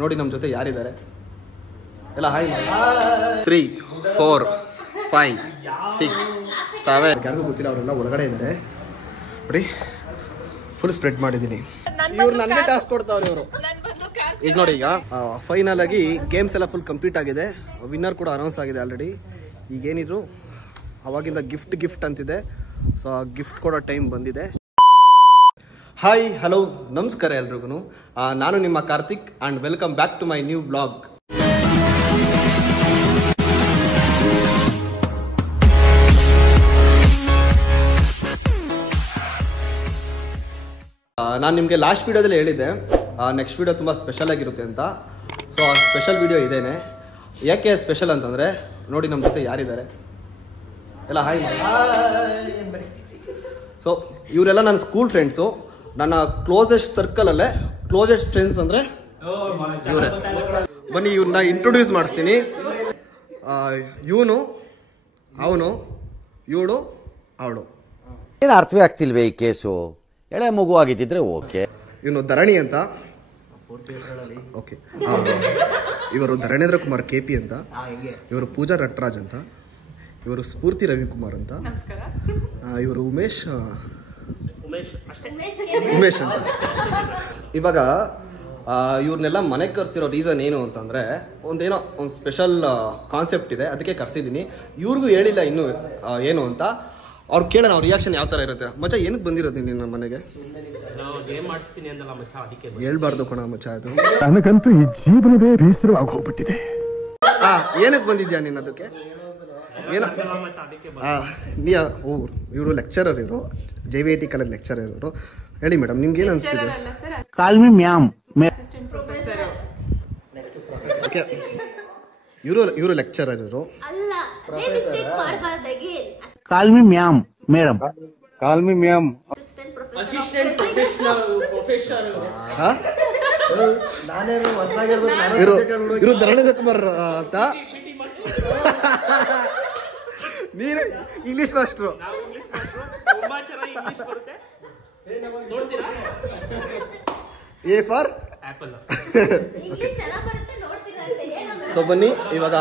ನೋಡಿ ನಮ್ಮ ಜೊತೆ ಯಾರಿದ್ದಾರೆ ಎಲ್ಲ ಹಾಯ್ 3 4 5 6 7 ಯಾರಿಗೂ ಗೊತ್ತಿಲ್ಲ ಅವರೆಲ್ಲ ಒಳಗಡೆ ಇದ್ದಾರೆ ನೋಡಿ ಫುಲ್ ಸ್ಪ್ರೆಡ್ ಮಾಡಿದ್ದೀನಿ ಇವ್ರು ನನಗೆ ಟಾಸ್ಕ್ ಕೊಡ್ತಾವ್ರೆ ಇವರು ಈಗ ನೋಡಿ ಈಗ ಫೈನಲ್ ಆಗಿ ಗೇಮ್ಸ್ ಎಲ್ಲ ಫುಲ್ ಕಂಪ್ಲೀಟ್ ಆಗಿದೆ ವಿನ್ನರ್ ಕೂಡ ಅನೌನ್ಸ್ ಆಗಿದೆ ಆಲ್ರೆಡಿ ಈಗೇನಿದ್ರು ಅವಾಗಿಂದ ಗಿಫ್ಟ್ ಅಂತಿದೆ ಸೊ ಆ ಗಿಫ್ಟ್ ಕೊಡೋ ಟೈಮ್ ಬಂದಿದೆ ಹಾಯ್ ಹಲೋ ನಮಸ್ಕಾರ ಎಲ್ರಿಗೂ ನಾನು ನಿಮ್ಮ Karthik and welcome back to my new blog ನಾನು ನಿಮಗೆ ಲಾಸ್ಟ್ ವಿಡಿಯೋದಲ್ಲಿ ಹೇಳಿದ್ದೆ ನೆಕ್ಸ್ಟ್ ವಿಡಿಯೋ ತುಂಬ ಸ್ಪೆಷಲ್ ಆಗಿರುತ್ತೆ ಅಂತ ಸೊ ಆ ಸ್ಪೆಷಲ್ ವಿಡಿಯೋ ಇದೇನೆ ಯಾಕೆ ಸ್ಪೆಷಲ್ ಅಂತಂದರೆ ನೋಡಿ ನಮ್ಮ ಜೊತೆ ಯಾರಿದ್ದಾರೆ ಎಲ್ಲ ಹಾಯ್ ಸೊ ಇವರೆಲ್ಲ ನನ್ನ ಸ್ಕೂಲ್ ಫ್ರೆಂಡ್ಸು ನನ್ನ ಕ್ಲೋಸೆಸ್ಟ್ ಸರ್ಕಲಲ್ಲೇ ಕ್ಲೋಸೆಸ್ಟ್ ಫ್ರೆಂಡ್ಸ್ ಅಂದರೆ ಇವರೇ ಬನ್ನಿ ಇವ್ರನ್ನ ಇಂಟ್ರೊಡ್ಯೂಸ್ ಮಾಡಿಸ್ತೀನಿ ಇವನು ಅವನು ಇವಳು ಅವಳು ಏನು ಅರ್ಥವೇ ಆಗ್ತಿಲ್ವೇ ಈ ಕೇಸು ಎಳೆ ಮಗು ಆಗಿದ್ದಿದ್ರೆ ಓಕೆ ಇವನು ಧರಣಿ ಅಂತ ಓಕೆ ಇವರು ಧರಣೇಂದ್ರ ಕುಮಾರ್ KP ಅಂತ ಇವರು ಪೂಜಾ ನಟರಾಜ್ ಅಂತ ಇವರು ಸ್ಫೂರ್ತಿ ರವಿಕುಮಾರ್ ಅಂತ ಇವರು ಉಮೇಶ್ ಅಂತ ಇವಾಗ ಇವ್ರನ್ನೆಲ್ಲ ಮನೆಗೆ ಕರ್ಸಿರೋ ರೀಸನ್ ಏನು ಅಂತಂದರೆ ಒಂದು ಸ್ಪೆಷಲ್ ಕಾನ್ಸೆಪ್ಟ್ ಇದೆ ಅದಕ್ಕೆ ಕರ್ಸಿದ್ದೀನಿ ಇವ್ರಿಗೂ ಹೇಳಿಲ್ಲ ಇನ್ನೂ ಏನು ಅಂತ ಅವ್ರು ಕೇಳೋಣ ಅವ್ರ ರಿಯಾಕ್ಷನ್ ಯಾವ ಥರ ಇರುತ್ತೆ ಮಚ್ಚ ಏನಕ್ಕೆ ಬಂದಿರೋದು ನೀನು ನಮ್ಮ ಮನೆಗೆ ಹೇಳ್ಬಾರ್ದು ಕಣ ಮಚ್ಚ ಅದು ನನಗಂತೂ ಈ ಜೀವನವೇ ಬೇಸರವಾಗಿ ಹೋಗ್ಬಿಟ್ಟಿದೆ ಏನಕ್ಕೆ ಬಂದಿದ್ಯಾ ನೀನು ಅದಕ್ಕೆ ಏನ ಇವರು ಲೆಕ್ಚರರ್ ಇವರು JVIT ಕಾಲೇಜ್ ಲೆಕ್ಚರರ್ ಇವರು ಹೇಳಿ ಮೇಡಮ್ ನಿಮ್ಗೆ ಏನು ಅನಿಸ್ತಿದೆ ಓಕೆ ಇವರು ಲೆಕ್ಚರರ್ ಇವರು ಇವರು ಧರಣೇಂದ್ರ ಕುಮಾರ್ ಅಂತ ನೀನು English master A for so ಬನ್ನಿ ಇವಾಗ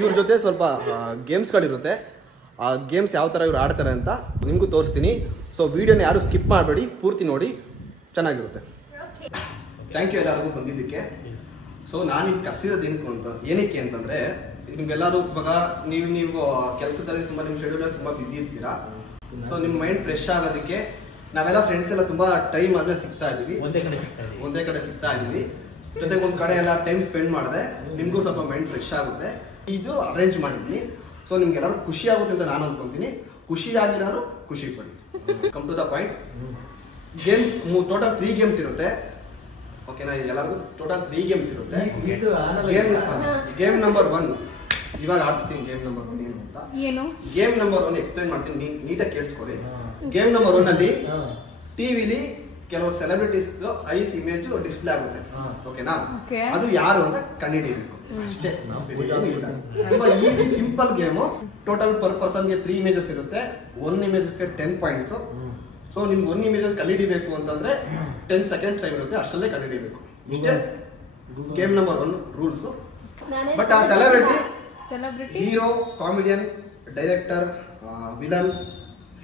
ಇವ್ರ ಜೊತೆ ಸ್ವಲ್ಪ ಗೇಮ್ಸ್ಗಳಿರುತ್ತೆ ಆ ಗೇಮ್ಸ್ ಯಾವ ಥರ ಇವ್ರು ಆಡ್ತಾರೆ ಅಂತ ನಿಮಗೂ ತೋರಿಸ್ತೀನಿ ಸೊ ವಿಡಿಯೋನ ಯಾರು ಸ್ಕಿಪ್ ಮಾಡಬೇಡಿ ಪೂರ್ತಿ ನೋಡಿ ಚೆನ್ನಾಗಿರುತ್ತೆ ಥ್ಯಾಂಕ್ ಯು ಎಲ್ಲರಿಗೂ ಬಂದಿದ್ದಕ್ಕೆ ಸೊ ನಾನು ಈಗ ಕರ್ಸಿರೋದು ಏನಕ್ಕೆ ಅಂತಂದರೆ ನಿಮ್ಗೆಲ್ಲರೂ ಇವಾಗ ನೀವು ಕೆಲಸದಲ್ಲಿ ತುಂಬ ನಿಮ್ಮ ಶೆಡ್ಯೂಲಲ್ಲಿ ತುಂಬ ಬ್ಯುಸಿ ಇರ್ತೀರಾ ಸೊ ನಿಮ್ಮ ಮೈಂಡ್ ಫ್ರೆಶ್ ಆಗೋದಕ್ಕೆ ನಾವೆಲ್ಲ ಫ್ರೆಂಡ್ಸ್ ಎಲ್ಲ ತುಂಬ ಟೈಮ್ ಆದ್ಮೇಲೆ ಸಿಗ್ತಾ ಇದೀವಿ ಒಂದೇ ಕಡೆ ಸಿಗ್ತಾ ಇದೀವಿ ಜೊತೆಗೆ ಒಂದು ಕಡೆ ಎಲ್ಲ ಟೈಮ್ ಸ್ಪೆಂಡ್ ಮಾಡಿದ್ರೆ ನಿಮಗೂ ಸ್ವಲ್ಪ ಮೈಂಡ್ ಫ್ರೆಶ್ ಆಗುತ್ತೆ ಇದು ಅರೇಂಜ್ ಮಾಡಿದ್ದೀನಿ ಸೊ ನಿಮ್ಗೆಲ್ಲರೂ ಖುಷಿ ಆಗುತ್ತೆ ಅಂತ ನಾನು ಅನ್ಕೊಂತೀನಿ ಖುಷಿ ಆಗಿರೋರು ಖುಷಿ ಪಡಿ come to the point game total 3 games ಇರುತ್ತೆ ಓಕೆನಾ ಎಲ್ಲರಿಗೂ ಟೋಟಲ್ 3 ಗೇಮ್ಸ್ ಇರುತ್ತೆ ಗೇಮ್ ನಂಬರ್ 1 ಇವಾಗ ಆಡಿಸ್ತೀನಿ ಗೇಮ್ ನಂಬರ್ 1 ಏನು ಅಂತ ಗೇಮ್ ನಂಬರ್ 1 ಎಕ್ಸ್ಪ್ಲೈನ್ ಮಾಡ್ತೀನಿ ನೀಟಾಗಿ ಕೇಳಿಸ್ಕೊಳ್ಳಿ ಗೇಮ್ ನಂಬರ್ 1 ಅಲ್ಲಿ ಟಿವಿಲಿ ಕೆಲವು ಸೆಲೆಬ್ರಿಟೀಸ್ ಐಸ್ ಇಮೇಜ್ ಡಿಸ್ಪ್ಲೇ ಆಗುತ್ತೆ ಓಕೆನಾ ಅದು ಯಾರು ಅಂತ ಕಂಡುಹಿಡಿಯಬೇಕು ಅಷ್ಟೇ ತುಂಬಾ easy simple game total per ಪರ್ಸನ್ಗೆ 3 ಇಮೇಜಸ್ ಇರುತ್ತೆ 1 ಇಮೇಜಸ್ಗೆ 10 ಪಾಯಿಂಟ್ಸ್ ಸೊ ನಿಮ್ಗೆ 1 ಇಮೇಜ್ ಕಂಡುಹಿಡಿಬೇಕು ಅಂತಂದ್ರೆ 10 ಸೆಕೆಂಡ್ಸ್ ಆಗಿರುತ್ತೆ ಅಷ್ಟಲ್ಲೇ ಕಂಡುಹಿಡಿಯಬೇಕು ಇಷ್ಟೇ ಗೇಮ್ ನಂಬರ್ 1 ರೂಲ್ಸ್ ಬಟ್ ಆ celebrity hero comedian director villain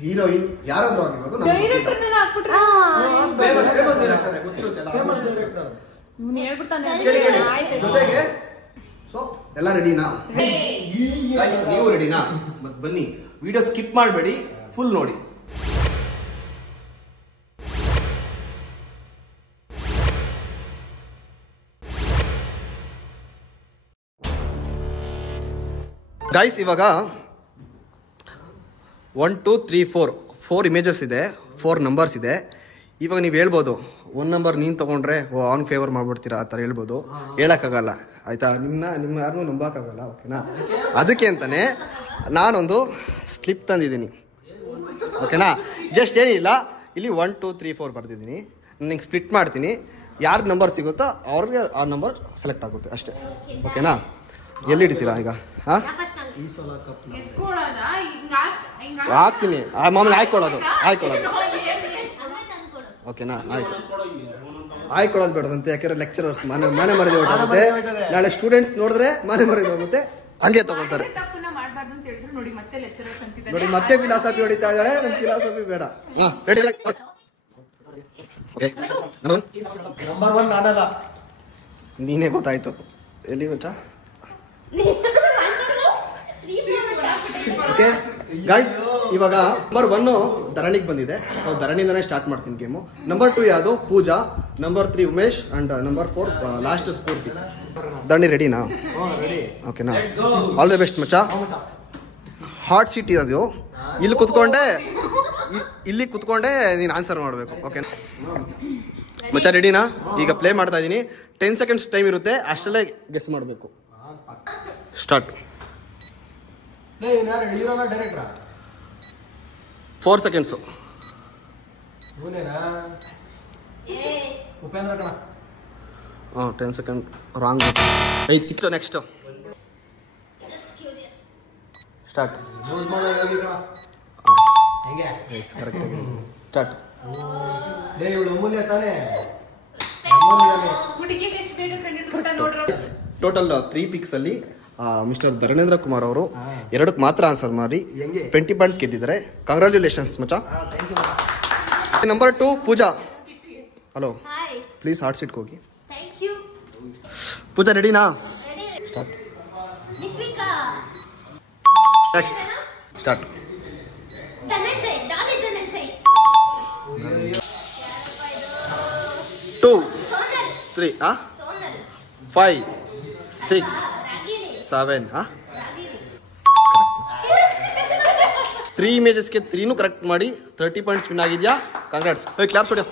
heroine ಯಾರಾದ್ರೂ ಆಗಿರ್ಬೋದು ಜೊತೆಗೆ ಸೊ ಎಲ್ಲ ರೆಡಿನಾ ನೀವು ರೆಡಿನಾ ಮತ್ ಬನ್ನಿ ವಿಡಿಯೋ ಸ್ಕಿಪ್ ಮಾಡಬೇಡಿ ಫುಲ್ ನೋಡಿ ಗೈಸ್ ಇವಾಗ 1 2 3 4 ಇಮೇಜಸ್ ಇದೆ 4 ನಂಬರ್ಸ್ ಇದೆ ಇವಾಗ ನೀವು ಹೇಳ್ಬೋದು 1 ನಂಬರ್ ನೀನು ತೊಗೊಂಡ್ರೆ ಅವ್ನು ಫೇವರ್ ಮಾಡ್ಬಿಡ್ತೀರಾ ಆ ಥರ ಹೇಳ್ಬೋದು ಹೇಳೋಕ್ಕಾಗಲ್ಲ ಆಯಿತಾ ನಿಮ್ಮ ಯಾರನ್ನೂ ನಂಬೋಕ್ಕಾಗಲ್ಲ ಓಕೆನಾ ಅದಕ್ಕೆ ಅಂತಲೇ ನಾನೊಂದು ಸ್ಲಿಪ್ ತಂದಿದ್ದೀನಿ ಓಕೆನಾ ಜಸ್ಟ್ ಏನಿಲ್ಲ ಇಲ್ಲಿ 1 2 3 4 ಬರ್ದಿದ್ದೀನಿ ನಿಂಗೆ ಸ್ಪ್ಲಿಟ್ ಮಾಡ್ತೀನಿ ಯಾರು ನಂಬರ್ ಸಿಗುತ್ತೋ ಅವ್ರಿಗೆ ಆ ನಂಬರ್ ಸೆಲೆಕ್ಟ್ ಆಗುತ್ತೆ ಅಷ್ಟೇ ಓಕೆನಾ ಎಲ್ಲಿಡ್ತೀರಾ ಈಗ ಹಾಂ ಹಾಕ್ತೀನಿ ಮಾಮೂಲಿ ಹಾಕೊಳ್ಳೋದು ಓಕೆನಾ ಆಯ್ತು ಆಯ್ಕೊಳ್ಳೋದು ಬೇಡವಂತೆ, ಯಾಕೆಂದ್ರೆ ಲೆಕ್ಚರರ್ಸ್ ಮನೆ ಮರೆದು ಹೊರಟಾಗುತ್ತೆ. ನಾಳೆ ಸ್ಟೂಡೆಂಟ್ಸ್ ನೋಡಿದ್ರೆ ಮನೆ ಮರೆದು ಹೋಗುತ್ತೆ, ಹಂಗೆ ತಗೊಂತಾರೆ. ನೋಡಿ ಮತ್ತೆ ಫಿಲಾಸಫಿ ಹೊಡಿತಾ ಇದ್ದಾಳೆ. ನಮ್ ಫಿಲಾಸಫಿ ಬೇಡ. ನಂಬರ್ 1 ನಾನಲ್ಲ, ನೀನೇ ಗೊತ್ತಾಯ್ತು. ಎಲ್ಲಿ ಮಚ್ಚ? ಓಕೆ ಗೈಸ್, ಇವಾಗ ನಂಬರ್ 1 ಧರಣಿಗೆ ಬಂದಿದೆ. ಸೊ ಧರಣಿಯಿಂದನೇ ಸ್ಟಾರ್ಟ್ ಮಾಡ್ತೀನಿ ಗೇಮು. ನಂಬರ್ 2 ಯಾವುದು? Pooja. Number 3 Umesh and number 4 last Spoorthi. Dharani ರೆಡಿನಾ? ಓಕೆನಾ? ಆಲ್ ದ ಬೆಸ್ಟ್ ಮಚ್ಚ. ಹಾಟ್ ಸೀಟ್ ಅದು. ಇಲ್ಲಿ ಕುತ್ಕೊಂಡೆ ನೀನು ಆನ್ಸರ್ ಮಾಡಬೇಕು. ಓಕೆ ಮಚ್ಚ ರೆಡಿನಾ? ಈಗ ಪ್ಲೇ ಮಾಡ್ತಾ ಇದ್ದೀನಿ. 10 ಸೆಕೆಂಡ್ಸ್ ಟೈಮ್ ಇರುತ್ತೆ, ಅಷ್ಟಲ್ಲೇ ಗೆಸ್ ಮಾಡಬೇಕು. ಸ್ಟಾರ್ಟ್. 4 ಸೆಕೆಂಡ್ಸು. ಉಪೇಂದ್ರ ಕಣ. 10 second wrong. Next start. Start. Total 3 picks ಅಲ್ಲಿ ಮಿಸ್ಟರ್ ಧರಣೇಂದ್ರ ಕುಮಾರ್ ಅವರು 2ಕ್ಕೆ ಮಾತ್ರ ಆನ್ಸರ್ ಮಾಡಿ 20 ಪಾಯಿಂಟ್ಸ್ ಗೆದ್ದಿದ್ದಾರೆ. ಕಂಗ್ರ್ಯಾಚುಲೇಷನ್ಸ್ ಮಚ್ಚ. Number 2 Pooja. Hello, please hot ಸೀಟ್ಗೆ ಹೋಗಿ. ಪೂಜಾ ರೆಡಿನಾ? ಸ್ಟಾರ್ಟ್. Next start. 2 3 5 6 7 3 ಇಮೇಜಸ್ಗೆ 3ನೂ ಕರೆಕ್ಟ್ ಮಾಡಿ 30 ಪಾಯಿಂಟ್ಸ್ ವಿನ್ ಆಗಿದ್ಯಾ? ಕಾಂಗ್ರಾಟ್ಸ್. ಕ್ಲಾಪ್ಸ್ ಹೊಡಿಯೋ.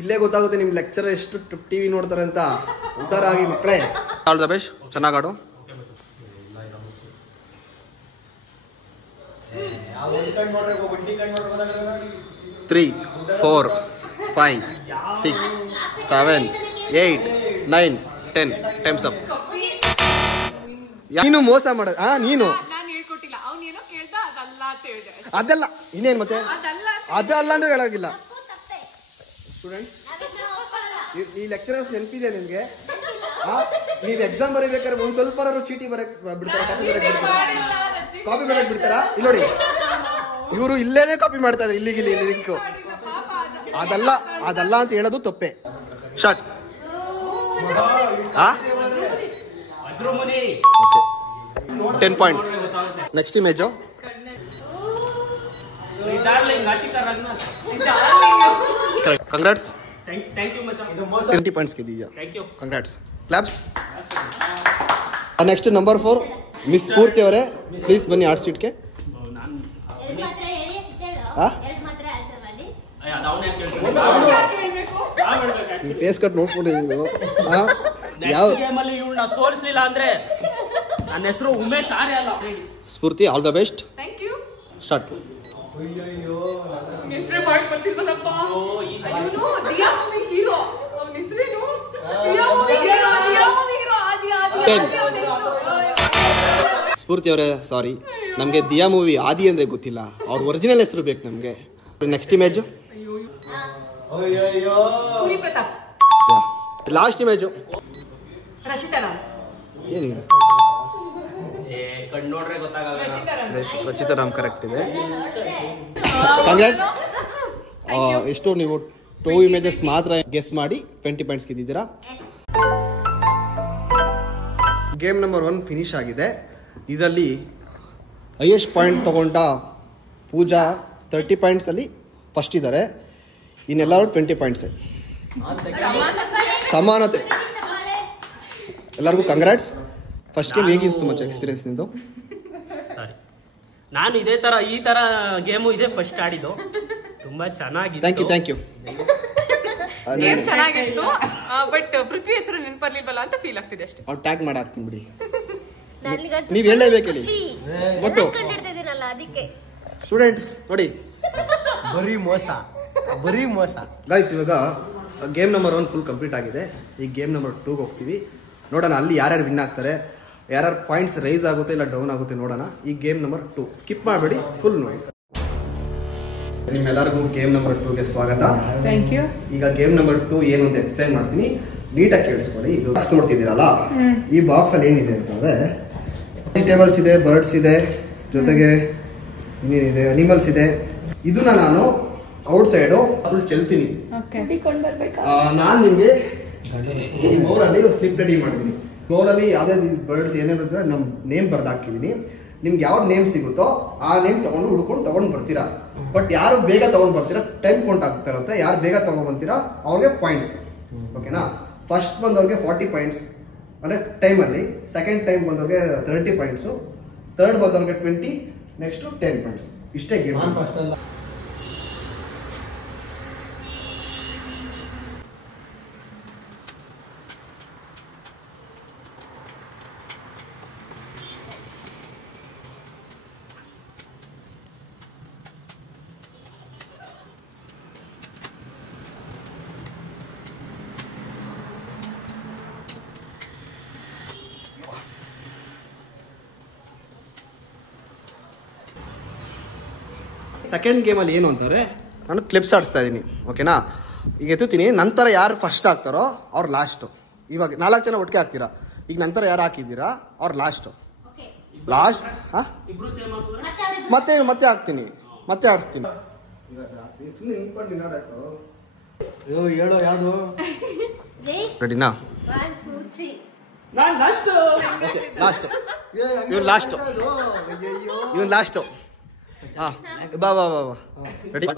ಇಲ್ಲೇ ಗೊತ್ತಾಗುತ್ತೆ ನಿಮ್ಮ ಲೆಕ್ಚರ್ ಎಷ್ಟು ಟಿವಿ ನೋಡ್ತಾರೆ ಅಂತ. ಉದ್ದಾರ ಆಗಿ ಮಕ್ಕಳೇ. ಆಲ್ ದ ಬೆಸ್ಟ್, ಚೆನ್ನಾಗಾಡು. Three 4 5 6 7 8 9 10 times up. ನೀನು ಮೋಸ ಮಾಡೋದು. ನೀನು ಅದಲ್ಲ, ಇನ್ನೇನು ಮತ್ತೆ? ಅದಲ್ಲ ಅಂದ್ರೆ ಹೇಳೋಗಿಲ್ಲ. ಸ್ಟೂಡೆಂಟ್ಸ್, ಈ ಲೆಕ್ಚರರ್ಸ್ ನೆನಪಿದೆ ನಿಮಗೆ? ನೀವು ಎಕ್ಸಾಮ್ ಬರೀಬೇಕಾದ್ರೆ ಒಂದು ಸ್ವಲ್ಪ ಚೀಟಿ ಬಿಡ್ತಾರ, ಕಾಪಿ ಬರಕ್ ಬಿಡ್ತಾರಾ? ಇಲ್ಲಿ ನೋಡಿ, ಇವರು ಇಲ್ಲೇನೆ ಕಾಪಿ ಮಾಡ್ತಾ ಇದ್ದಾರೆ. ಇಲ್ಲಿಗೆ ಲಿಂಕ್. ಅದಲ್ಲ ಅಂತ ಹೇಳೋದು ತಪ್ಪೆ. Short. Okay, 10 points. Next image. Congrats. 20 points ಗೆದ್ದಿದ್ಯಾ? Congrats. Claps. Next number 4 miss Spoorthi ಅವರೇ, ಪ್ಲೀಸ್ ಬನ್ನಿ ಆರ್ಟ್ ಸೀಟ್ಗೆ. ಫೇಸ್ ಕಟ್ ನೋಡ್ಕೊಂಡು ಯಾವ ಸೋಲಿಸಲಿಲ್ಲ ಅಂದ್ರೆ ನನ್ನ ಹೆಸರು ಉಮೇಶ್ ಆರ್ಯ ಅಲ್ಲ. ಸ್ಫೂರ್ತಿ, ಆಲ್ ದ ಬೆಸ್ಟ್. ಸ್ಟಾರ್ಟ್. ಸ್ಫೂರ್ತಿ ಅವರೇ, ಸಾರಿ, ನಮಗೆ ದಿಯಾ ಮೂವಿ ಆದಿ ಅಂದ್ರೆ ಗೊತ್ತಿಲ್ಲ. ಅವ್ರ ಒರಿಜಿನಲ್ ಹೆಸರು ಬೇಕು ನಮಗೆ. Next image. Last image. ಏನಿಲ್ಲ, ರಚಿತಾರಾಮ್ ಕರೆಕ್ಟ್ ಇದೆ. ಕಂಗ್ರಾಟ್ಸ್. ಎಷ್ಟು ನೀವು 2 ಇಮೇಜಸ್ ಮಾತ್ರ ಗೆಸ್ ಮಾಡಿ 20 ಪಾಯಿಂಟ್ಸ್ ಗೆದ್ದಿದ್ದೀರಾ. ಗೇಮ್ ನಂಬರ್ 1 ಫಿನಿಶ್ ಆಗಿದೆ. ಇದರಲ್ಲಿ ಹೈಯೆಸ್ಟ್ ಪಾಯಿಂಟ್ ತಗೊಂಡ ಪೂಜಾ 30 ಪಾಯಿಂಟ್ಸ್ ಅಲ್ಲಿ ಫಸ್ಟ್ ಇದ್ದಾರೆ. ಇನ್ನೆಲ್ಲರೂ 20 ಪಾಯಿಂಟ್ಸ್. ಸಮಾನತೆ. ಎಲ್ಲರಿಗೂ ಕಂಗ್ರಾಟ್ಸ್. ಫಸ್ಟ್ ಗೇಮ್ ಹೇಗಿತ್ತು ಮಚ್ಚ ಎಕ್ಸ್ಪೀರಿಯನ್ಸ್ ನಿಂದು? ನಾನು ಈ ತರ ಗೇಮು ಇದೆ ಫಸ್ಟ್ ಆಡಿದ್ದು. ತುಂಬಾ ಚೆನ್ನಾಗಿದೆ. Thank you. ಗೇಮ್ ಚೆನ್ನಾಗಿತ್ತು, ಬಟ್ ಪೃಥ್ವಿ ಹೆಸರು ನೆನಪರ್ಲಿಲ್ವಲ್ಲ ಅಂತ ಫೀಲ್ ಆಗ್ತಿದೆ ಅಷ್ಟೇ. ಅವ್ರು ಟ್ಯಾಗ್ ಮಾಡಿ ಹಾಕ್ತೀನಿ ಬಿಡಿ. ನೀವ್ ಹೇಳಲೇಬೇಕು ಹೇಳಿ. ಗೊತ್ತು ಸ್ಟೂಡೆಂಟ್ಸ್ ನೋಡಿ, ಬರೀ ಮೋಸ. ಗೈಸ್, ಇವಾಗ ಗೇಮ್ ನಂಬರ್ 1 ಫುಲ್ ಕಂಪ್ಲೀಟ್ ಆಗಿದೆ. ಈ ಗೇಮ್ ನಂಬರ್ 2 ಹೋಗ್ತೀವಿ. ನೋಡೋಣ ಅಲ್ಲಿ ಯಾರ್ಯಾರು ವಿನ್ ಆಗ್ತಾರೆ, ಯಾರ್ಯಾರು ಪಾಯಿಂಟ್ಸ್ ರೈಸ್ ಆಗುತ್ತೆ ಇಲ್ಲ ಡೌನ್ ಆಗುತ್ತೆ ನೋಡೋಣ. ಈ ಗೇಮ್ ನಂಬರ್ 2 ಸ್ಕಿಪ್ ಮಾಡಬೇಡಿ, ಫುಲ್ ನೋಡಿ. ನಿಮ್ಮೆಲ್ಲರಿಗೂ ಗೇಮ್ ನಂಬರ್ 2ಗೆ ಸ್ವಾಗತ. Thank you. ಈಗ ಗೇಮ್ ನಂಬರ್ 2 ಏನು ಅಂತ ಎಕ್ಸ್ಪ್ಲೈನ್ ಮಾಡ್ತೀನಿ, ನೀಟಾಗಿ ಕೇಳಿಸ್ಕೊಳ್ಳಿ. ಇದು ಬಾಕ್ಸ್ ನೋಡ್ತಿದ್ದೀರಲ್ಲ, ಈ ಬಾಕ್ಸ್ ಅಲ್ಲಿ ಏನಿದೆ ಅಂತಂದ್ರೆ ವೆಜಿಟೇಬಲ್ಸ್ ಇದೆ, ಬರ್ಡ್ಸ್ ಇದೆ, ಜೊತೆಗೆ ಇನ್ನೇನಿದೆ ಅನಿಮಲ್ಸ್ ಇದೆ. ಇದನ್ನ ನಾನು ಔಟ್ ಸೈಡು ಫುಲ್ ಚೆಲ್ತೀನಿ. ನಾನು ನಿಮ್ಗೆ ಈ ಬೌಲಲ್ಲಿ ಸ್ಲಿಪ್ ರೆಡಿ ಮಾಡಿದ್ದೀನಿ. ಬೌಲಲ್ಲಿ ಯಾವ್ದಾದ್ರು ಬರ್ಡ್ಸ್ ಏನೇನು ನಮ್ ನೇಮ್ ಬರ್ದು ಹಾಕಿದೀನಿ. ನಿಮ್ಗೆ ಯಾವ ನೇಮ್ ಸಿಗುತ್ತೋ ಆ ನೇಮ್ ತಗೊಂಡು ಬರ್ತೀರಾ. ಬಟ್ ಯಾರು ಬೇಗ ತಗೊಂಡ್ ಬರ್ತೀರಾ ಟೈಮ್ ಕೌಂಟ್ ಆಗ್ತಾ ಇರುತ್ತೆ. ಯಾರು ಬೇಗ ತಗೊಂಡ್ ಬರ್ತೀರಾ ಅವ್ರಿಗೆ ಪಾಯಿಂಟ್ಸ್. ಓಕೆನಾ? ಫಸ್ಟ್ ಬಂದವ್ರಿಗೆ 40 ಪಾಯಿಂಟ್ಸ್ ಅಂದ್ರೆ ಟೈಮ್ ಅಲ್ಲಿ, ಸೆಕೆಂಡ್ ಟೈಮ್ ಬಂದವ್ರಿಗೆ 30 ಪಾಯಿಂಟ್ಸ್, ಥರ್ಡ್ ಬಂದವ್ರಿಗೆ 20, ನೆಕ್ಸ್ಟ್ 10 ಪಾಯಿಂಟ್ಸ್. ಇಷ್ಟೇ ಗೇಮ್. ಸೆಕೆಂಡ್ ಗೇಮಲ್ಲಿ ಏನು ಅಂತಾರೆ, ನಾನು ಕ್ಲಿಪ್ಸ್ ಆಡಿಸ್ತಾ ಇದ್ದೀನಿ. ಓಕೆನಾ? ಈಗ ಎತ್ತುತ್ತೀನಿ, ನಂತರ ಯಾರು ಫಸ್ಟ್ ಆಗ್ತಾರೋ ಅವ್ರು ಲಾಸ್ಟು. ಇವಾಗ 4 ಜನ ಒಟ್ಟಿಗೆ ಹಾಕ್ತೀರಾ. ಈಗ ನಂತರ ಯಾರು ಹಾಕಿದ್ದೀರಾ ಅವ್ರು ಲಾಸ್ಟ್. ಮತ್ತೆ ಹಾಕ್ತೀನಿ, ಮತ್ತೆ ಆಡಿಸ್ತೀನಿ. ಹೇಳೋ ಯಾವುದು ರೆಡಿನಾ? Okay, last. ಇವನು ಲಾಸ್ಟು. ಹಾ, ಬಾ ಬಾ ಬಾ ಬಾ. ರೆಡಿ? 3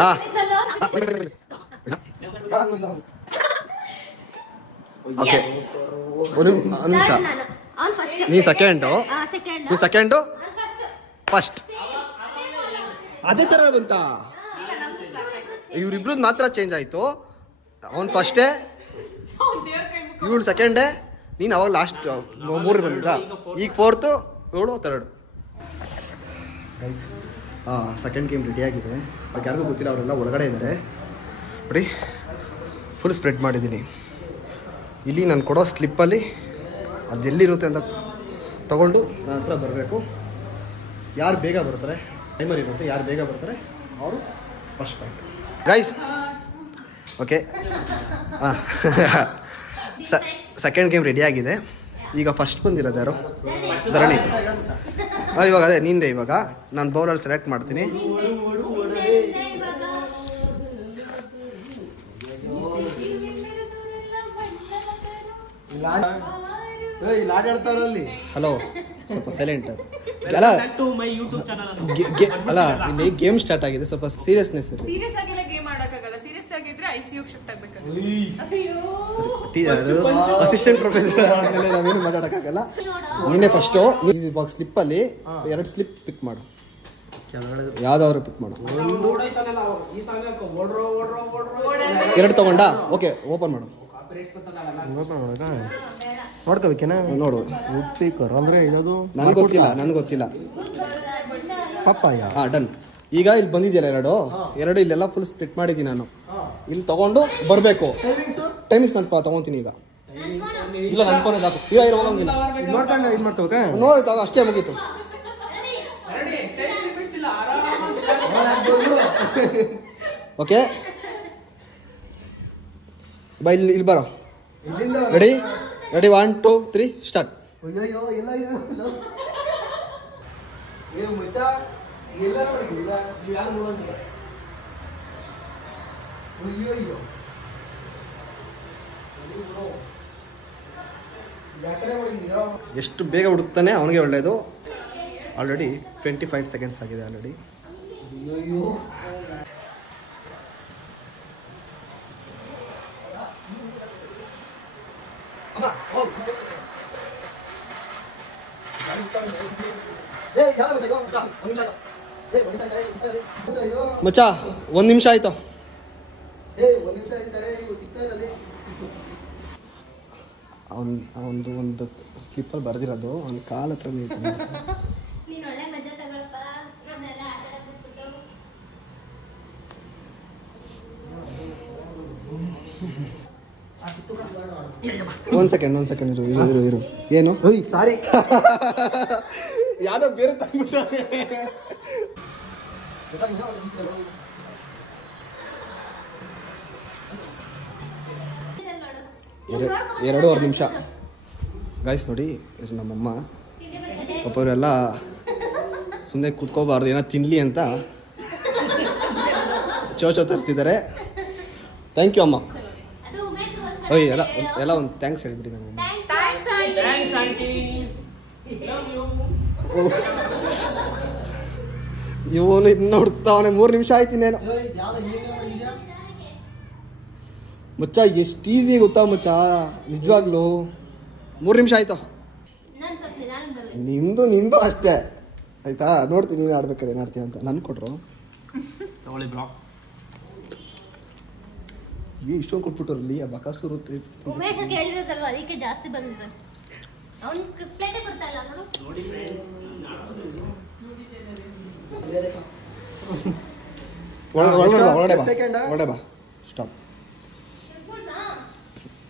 ಹಾ. ಓಕೆ, ಒಂದು ನಿಮಿಷ. ನೀ ಸೆಕೆಂಡು, ಫಸ್ಟ್. ಅದೇ ತರ ಬಂತ. ಇವ್ರಿಬ್ರದ್ದು ಮಾತ್ರ ಚೇಂಜ್ ಆಯ್ತು. ಅವನ್ ಫಸ್ಟೇ, ಇವಳು ಸೆಕೆಂಡೇ, ನೀನು ಅವಾಗ ಲಾಸ್ಟ್ 3 ಬಂದಿದ್ದ. ಈಗ 4th, ಇವಳು 3rd. ಸೆಕೆಂಡ್ ಗೇಮ್ ರೆಡಿಯಾಗಿದೆ. ಅವ್ರಿಗೆ ಯಾರಿಗೂ ಗೊತ್ತಿಲ್ಲ, ಅವರೆಲ್ಲ ಒಳಗಡೆ ಇದ್ದಾರೆ. ನೋಡಿ, ಫುಲ್ ಸ್ಪ್ರೆಡ್ ಮಾಡಿದ್ದೀನಿ. ಇಲ್ಲಿ ನಾನು ಕೊಡೋ ಸ್ಲಿಪ್ಪಲ್ಲಿ ಅದೆಲ್ಲಿರುತ್ತೆ ಅಂತ ತಗೊಂಡು ನನ್ನ ಹತ್ರ ಬರಬೇಕು. ಯಾರು ಬೇಗ ಬರ್ತಾರೆ, ಟೈಮರ್ ಇರುತ್ತೆ, ಯಾರು ಬೇಗ ಬರ್ತಾರೆ ಅವರು first point. Guys, okay. Second game ರೆಡಿಯಾಗಿದೆ. ಈಗ ಫಸ್ಟ್ ಬಂದಿರೋದು ಯಾರು? ಧರಣಿ. ಇವಾಗ ಅದೇ ನಿಂದೆ. ಇವಾಗ ನಾನು ಬೌಲಲ್ಲಿ ಸೆಲೆಕ್ಟ್ ಮಾಡ್ತೀನಿ. ಹಲೋ, ಸ್ವಲ್ಪ ಸೈಲೆಂಟ್ ಅಲ್ಲ. ಅಲ್ಲ, ಇಲ್ಲಿ ಗೇಮ್ ಸ್ಟಾರ್ಟ್ ಆಗಿದೆ, ಸ್ವಲ್ಪ ಸೀರಿಯಸ್ನೆಸ್. ಸೀರಿಯಸ್ ಆಗಿಲ್ಲ, ಗೇಮ್ ಆಡಕ್ಕಾಗಲ್ಲ. ಸೀರಿಯಸ್ ಆಗಿದ್ರೆ ICU ಶಿಫ್ಟ್ ಆಗ್ಬೇಕಲ್ಲ. ಅಸಿಸ್ಟೆಂಟ್ ಪ್ರೊಫೆಸರ್ ಆದ್ಮೇಲೆ ನಾವೇನು ಮಾತಾಡಕ್ಕಾಗಲ್ಲ. ನೀನೇ ಫಸ್ಟು. ಬಾಕ್ಸ್ ಸ್ಲಿಪ್ಪಲ್ಲಿ 2 ಸ್ಲಿಪ್ ಪಿಕ್ ಮಾಡು. ಯಾವ್ದಾದ್ರು ಪಿಕ್ ಮಾಡು. 2 ತಗೊಂಡಾ? ಓಕೆ, ಓಪನ್ ಮಾಡು. ನೋಡ್ಕೋಬೇಕೇನ? ನೋಡು. ಸ್ಪೀಕರ್ ಅಂದ್ರೆ ಇದು ನನ್ಗೆ ಗೊತ್ತಿಲ್ಲ. ಪಪ್ಪಾಯ. ಹಾ, ಡನ್. ಈಗ ಇಲ್ಲಿ ಬಂದಿದೆಯಲ್ಲ 2 ಇಲ್ಲೆಲ್ಲ ಫುಲ್ ಸ್ಪ್ಲಿಟ್ ಮಾಡಿದ್ದೀನಿ ನಾನು. ಇಲ್ಲಿ ತಗೊಂಡು ಬರಬೇಕು. ಟೈಮಿಂಗ್ಸ್ ನಾನು ತಗೊಂತೀನಿ. ಈಗ ಇಲ್ಲ, ನನ್ಕೊಂಡು ಸಾಕು. ಈಗ ಹೋಗಂಗಿಲ್ಲ, ನೋಡ್ಕೊಂಡು ಇದು ಮಾಡ್ಕೋಬೇಕಾ? ನೋಡಿ, ಅಷ್ಟೇ ಮುಗೀತು. ಓಕೆ, ಬಾ. ಇಲ್ಲಿ ಬರೋ. ರೆಡಿ? 1 2 3 ಸ್ಟಾರ್ಟ್. ಎಷ್ಟು ಬೇಗ ಹುಡುಕ್ತಾನೆ ಅವನಿಗೆ ಒಳ್ಳೇದು. ಆಲ್ರೆಡಿ 25 ಸೆಕೆಂಡ್ಸ್ ಆಗಿದೆ ಆಲ್ರೆಡಿ. ಮಚ್ಚಾ, 1 ನಿಮಿಷ ಆಯ್ತು. ಒಂದು ಸ್ಲಿಪ್ಪಲ್ಲಿ ಬರ್ದಿರೋದು ಅವ್ನ ಕಾಲ ಹತ್ರನೇ ಐತೆ. ಒಂದ್ ಸೆಕೆಂಡ್ ಇರು ಏನು ಸಾರಿ ಯಾವ್ದೋ ಬೇರೆ ತಂದ್ಬಿಟ್ಟ. ಎರಡೂವರೆ ನಿಮಿಷ ಗಾಯ್ಸ್ ನೋಡಿ ನಮ್ಮಮ್ಮ ಪಾಪ ಅವರೆಲ್ಲ ಸುಮ್ಮನೆ ಕೂತ್ಕೋಬಾರ್ದು ಏನೋ ತಿನ್ಲಿ ಅಂತ ಚೋಚೋ ತರ್ತಿದ್ದಾರೆ. ಥ್ಯಾಂಕ್ ಯು ಅಮ್ಮ. ಓಯ್ ಎಲ್ಲ ಒಂದು ಥ್ಯಾಂಕ್ಸ್ ಹೇಳ್ಬಿಡಿ ನಮ್ಮಮ್ಮ. ಇವನು ಇದನ್ನ ಹುಡುಕ್ತಾವನೆ. 3 ನಿಮಿಷ ಆಯ್ತು ಇನ್ನೇನು. ಮುಚ್ಚ ಎಷ್ಟು ಈಸಿ ಗೊತ್ತಾ ಮುಚ್ಚ, ನಿಜವಾಗ್ಲು 3 ನಿಮಿಷ ಆಯ್ತು. ನಿಂದು ಅಷ್ಟೇ ಆಯ್ತಾ. ನೋಡ್ತೀನಿ ನೀನು ಆಡ್ಬೇಕಾದ್ರೆ ಏನಾಡ್ತೀಯ ಅಂತ. ನನ್ ಕೊಟ್ರು ಇಷ್ಟೊಂದು ಕೊಟ್ಬಿಟ್ಟವ್ರಲ್ಲಿ ಆ ಬಕಾಸೂರು ಅದಕ್ಕೆ ಜಾಸ್ತಿ ಬಂದಿದೆ. ಅವ್ನು ಪ್ಲೇಟೇ ಕೊಡ್ತಾ ಇಲ್ಲ ನೋಡು. ಒಳಗಡೆ ಬಾ. ಸ್ಟಾಪ್.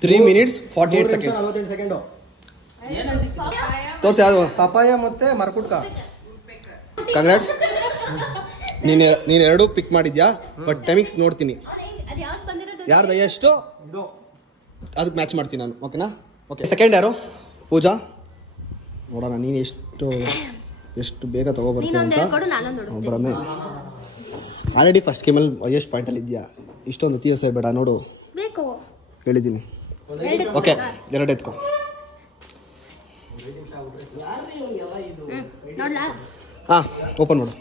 3 minutes 48 seconds. 48 ಸೆಕೆಂಡು. ತೋರ್ಸಿ ಯಾವುದು? ಪಪಾಯ ಮತ್ತೆ ಮರಕುಟ್ಕ. ಕಂಗ್ರಾಟ್ಸ್. ನೀನ್ ಎರಡು ಪಿಕ್ ಮಾಡಿದ್ಯಾ, ಬಟ್ ಟೈಮಿಂಗ್ಸ್ ನೋಡ್ತೀನಿ ಯಾರ್ದು ಎಷ್ಟು ಅದಕ್ಕೆ ಮ್ಯಾಚ್ ಮಾಡ್ತೀನಿ ನಾನು. ಓಕೆನಾ? ಓಕೆ. ಸೆಕೆಂಡ್ ಯಾರು? ಪೂಜಾ. ನೋಡೋಣ ನೀನು ಎಷ್ಟು ಬೇಗ ತಗೋಬರ್ತೀಯ ಅಂತ. ಒಬ್ಬರಮ್ಮೆ ಆಲ್ರೆಡಿ ಫಸ್ಟ್ ಗೇಮಲ್ಲಿ ಹೈಯೆಸ್ಟ್ ಪಾಯಿಂಟಲ್ಲಿ ಇದೆಯಾ. ಇಷ್ಟೊಂದು ಅತಿ ಬೇಡ ನೋಡು, ಹೇಳಿದ್ದೀನಿ. ಓಕೆ, 2 ಎತ್ಕೋ. ಹಾಂ, ಓಪನ್ ಮಾಡು.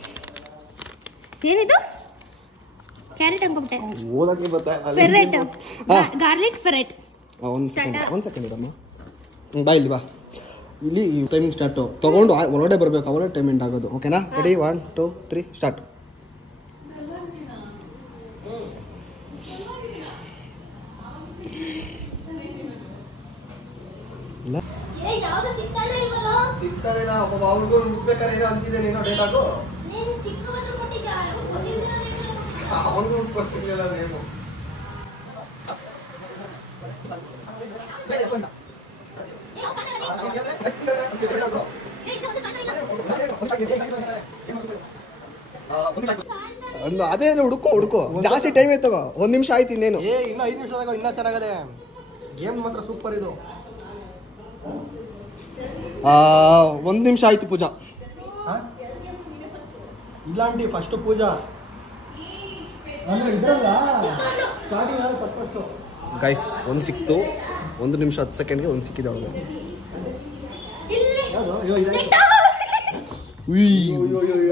ಏನಿದು? ಕ್ಯಾರೆಟ್ ಅನ್ಕೊಂಬಿಟ್ಟೆ. ಓದಕ್ಕೆ ಬರ್ತಾ ಫೆರೆಟ್, ಗಾರ್ಲಿಕ್ ಫೆರೆಟ್. ಒಂದು ಸೆಕೆಂಡ್ ಇರಮ್ಮ. ಬಾ ಇಲ್ಲಿ ಬಾ. ಇಲ್ಲಿ ಟೈಮಿಂಗ್ ಸ್ಟಾರ್ಟು ತಗೊಂಡು ಒಳಗಡೆ ಬರಬೇಕು, ಅವಳೇ ಟೈಮಿಂಗ್ ಆಗೋದು. ಓಕೆನಾ? ರೆಡಿ? 1 2 3 ಸ್ಟಾರ್ಟ್. ಸಿಗ್ತಾನಿಲ್ಲ ಒಬ್ಬ ಅವ್ರಿಗೂ ಹುಡ್ಬೇಕಾರೆ ಏನೋ ಅಂತಿದೆ. ನೀನೋ ಡೇಟಾಗು ಅವನಿಗೂ ಗೊತ್ತಿರಲಿಲ್ಲ ನೇಮು. ಅದೇನು ಹುಡುಕೋ ಜಾಸ್ತಿ ಟೈಮ್ ತಗೋ. 1 ನಿಮಿಷ ಆಯ್ತು ಇನ್ನೇನು. ಇನ್ನು 5 ನಿಮಿಷದಾಗ ಇನ್ನೂ ಚೆನ್ನಾಗದೆ. ಗೇಮ್ ಮಾತ್ರ ಸೂಪರ್ ಇದು. 1 ನಿಮಿಷ ಆಯ್ತು ಪೂಜಾ. ಇಲ್ಲ ಆಂಟಿ, ಫಸ್ಟ್ ಪೂಜಾ ಅಂದ್ರೆ ಇದಲ್ಲ ಫಸ್ಟ್. ಗೈಸ್ 1 ಸಿಕ್ತು. 1 ನಿಮಿಷ 10 ಸೆಕೆಂಡ್ಗೆ 1 ಸಿಕ್ಕಿದೆ ಅವಳು.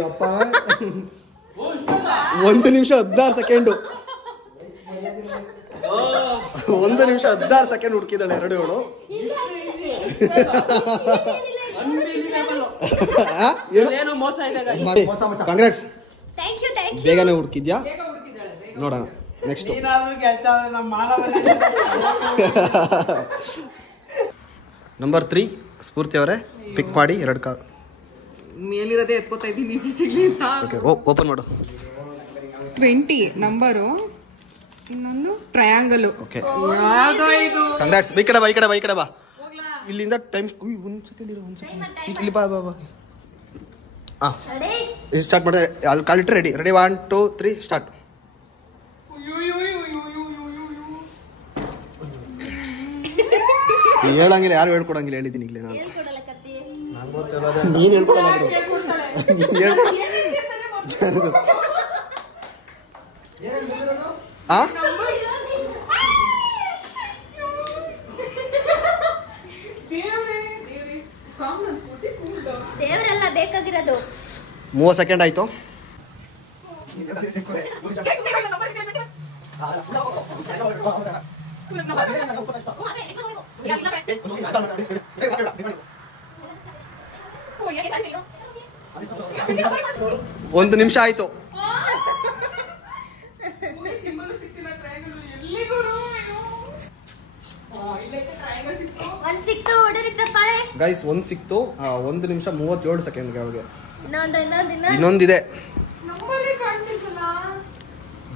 ಅಪ್ಪ 1 ನಿಮಿಷ 16 ಸೆಕೆಂಡು. 1 ನಿಮಿಷ 16 ಸೆಕೆಂಡ್ ಹುಡುಕಿದಾಳೆ ಎರಡು ಹೇಳು. ಕಾಂಗ್ರಾಟ್ಸ್, ಬೇಗನೆ ಹುಡುಕಿದ್ಯಾ. ನೋಡೋಣ ನೆಕ್ಸ್ಟ್. ನಂಬರ್ 3 ಸ್ಫೂರ್ತಿ ಅವರೇ ಪಿಕ್ ಮಾಡಿ 2 ಕಾರ್ಡ್. ಮೇಲಿರೋದೇ ಎತ್ಕೋತಾ ಇದ್ದೀನಿ ಈಸಿ ಸಿಗ್ಲಿ ಅಂತ. ಓಕೆ, ಓಪನ್ ಮಾಡು. 20 ನಂಬರು, ಇನ್ನೊಂದು ಟ್ರಯಾಂಗಲ್. ಓಕೆ, ಯಾವ್ದೋ ಇದು. ಕಂಗ್ರಾಟ್ಸ್. ಈ ಕಡೆ ಬಾ. ಇಲ್ಲಿಂದ ಟೈಮ್ 1 ಸೆಕೆಂಡ್ ಇರೋ. 1 ಸೆಕೆಂಡ್ ಇಲ್ಲಿ ಬಾ. ಹಾಂ, ಸ್ಟಾರ್ಟ್ ಮಾಡಿದ್ರೆ ಅಲ್ಲಿ ಕಾಲಿಟ್ರೆ ರೆಡಿ. 1 2 3 ಸ್ಟಾರ್ಟ್. ಹೇಳಂಗಿಲ್ಲ, ಯಾರು ಹೇಳ್ಕೊಡಂಗಿಲ್ಲ. ಹೇಳಿದ್ದೀನಿ ಈಗಲೇ ನಾನು. ನೀನು ಹೇಳ್ಕೊಡಲ್ಲ ಬಿಡು. ನೀನು ಹೇಳ್ಕೊಡ. ಹಾಂ, ದೇವರೆಲ್ಲ ಬೇಕಾಗಿರೋದು. 30 ಸೆಕೆಂಡ್ ಆಯ್ತು. ಒಂದು ನಿಮಿಷ ಆಯ್ತು. ಗೈಸ್ 1 ಸಿಕ್ತು. 1 ನಿಮಿಷ 37 ಸೆಕೆಂಡ್ಗೆ ಅವಳಿಗೆ. ಇನ್ನೊಂದಿದೆ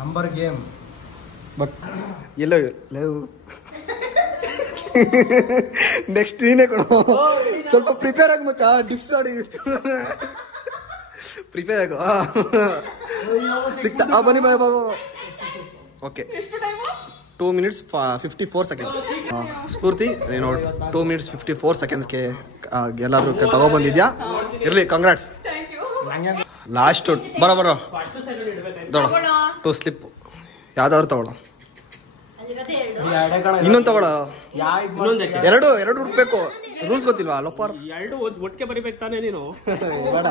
ನಂಬರ್ ಗೇಮ್. ಬಟ್ ಎಲ್ಲೋ ನೆಕ್ಸ್ಟ್ ನೀನೇ ಕೊಡು. ಸ್ವಲ್ಪ ಪ್ರಿಪೇರ್ ಆಗಿ ಮಚ್ಚ, ಡಿಪ್ಸ್ ಆಡಿ ಪ್ರಿಪೇರ್ ಆಗು. ಸಿಗ್ತಾ ಬನ್ನಿ bye bye. Okay 2 minutes 54 seconds. Spoorthi ನೀನು 2 minutes 54 secondsಗೆ ಎಲ್ಲಾದ್ರೂ ತಗೊಬಂದಿದ್ಯಾ, ಇರಲಿ ಕಂಗ್ರಾಟ್ಸ್. ಲಾಸ್ಟ್ ಬರೋ ಟು ಸ್ಲಿಪ್ ಯಾವ್ದಾದ್ರು ತಗೊಳ್ಳೋ, ಇನ್ನೊಂದು ತಗೊಳ್ಳೋ. ಎರಡು ಹುಡ್ಬೇಕು, ರೂಲ್ಸ್ ಗೊತ್ತಿಲ್ವಾ ಲೋಪಾರ್? ಎರಡು ಒಟ್ಟಿಗೆ ಬರಿಬೇಕು ತಾನೇ ನೀನು? ಬೇಡ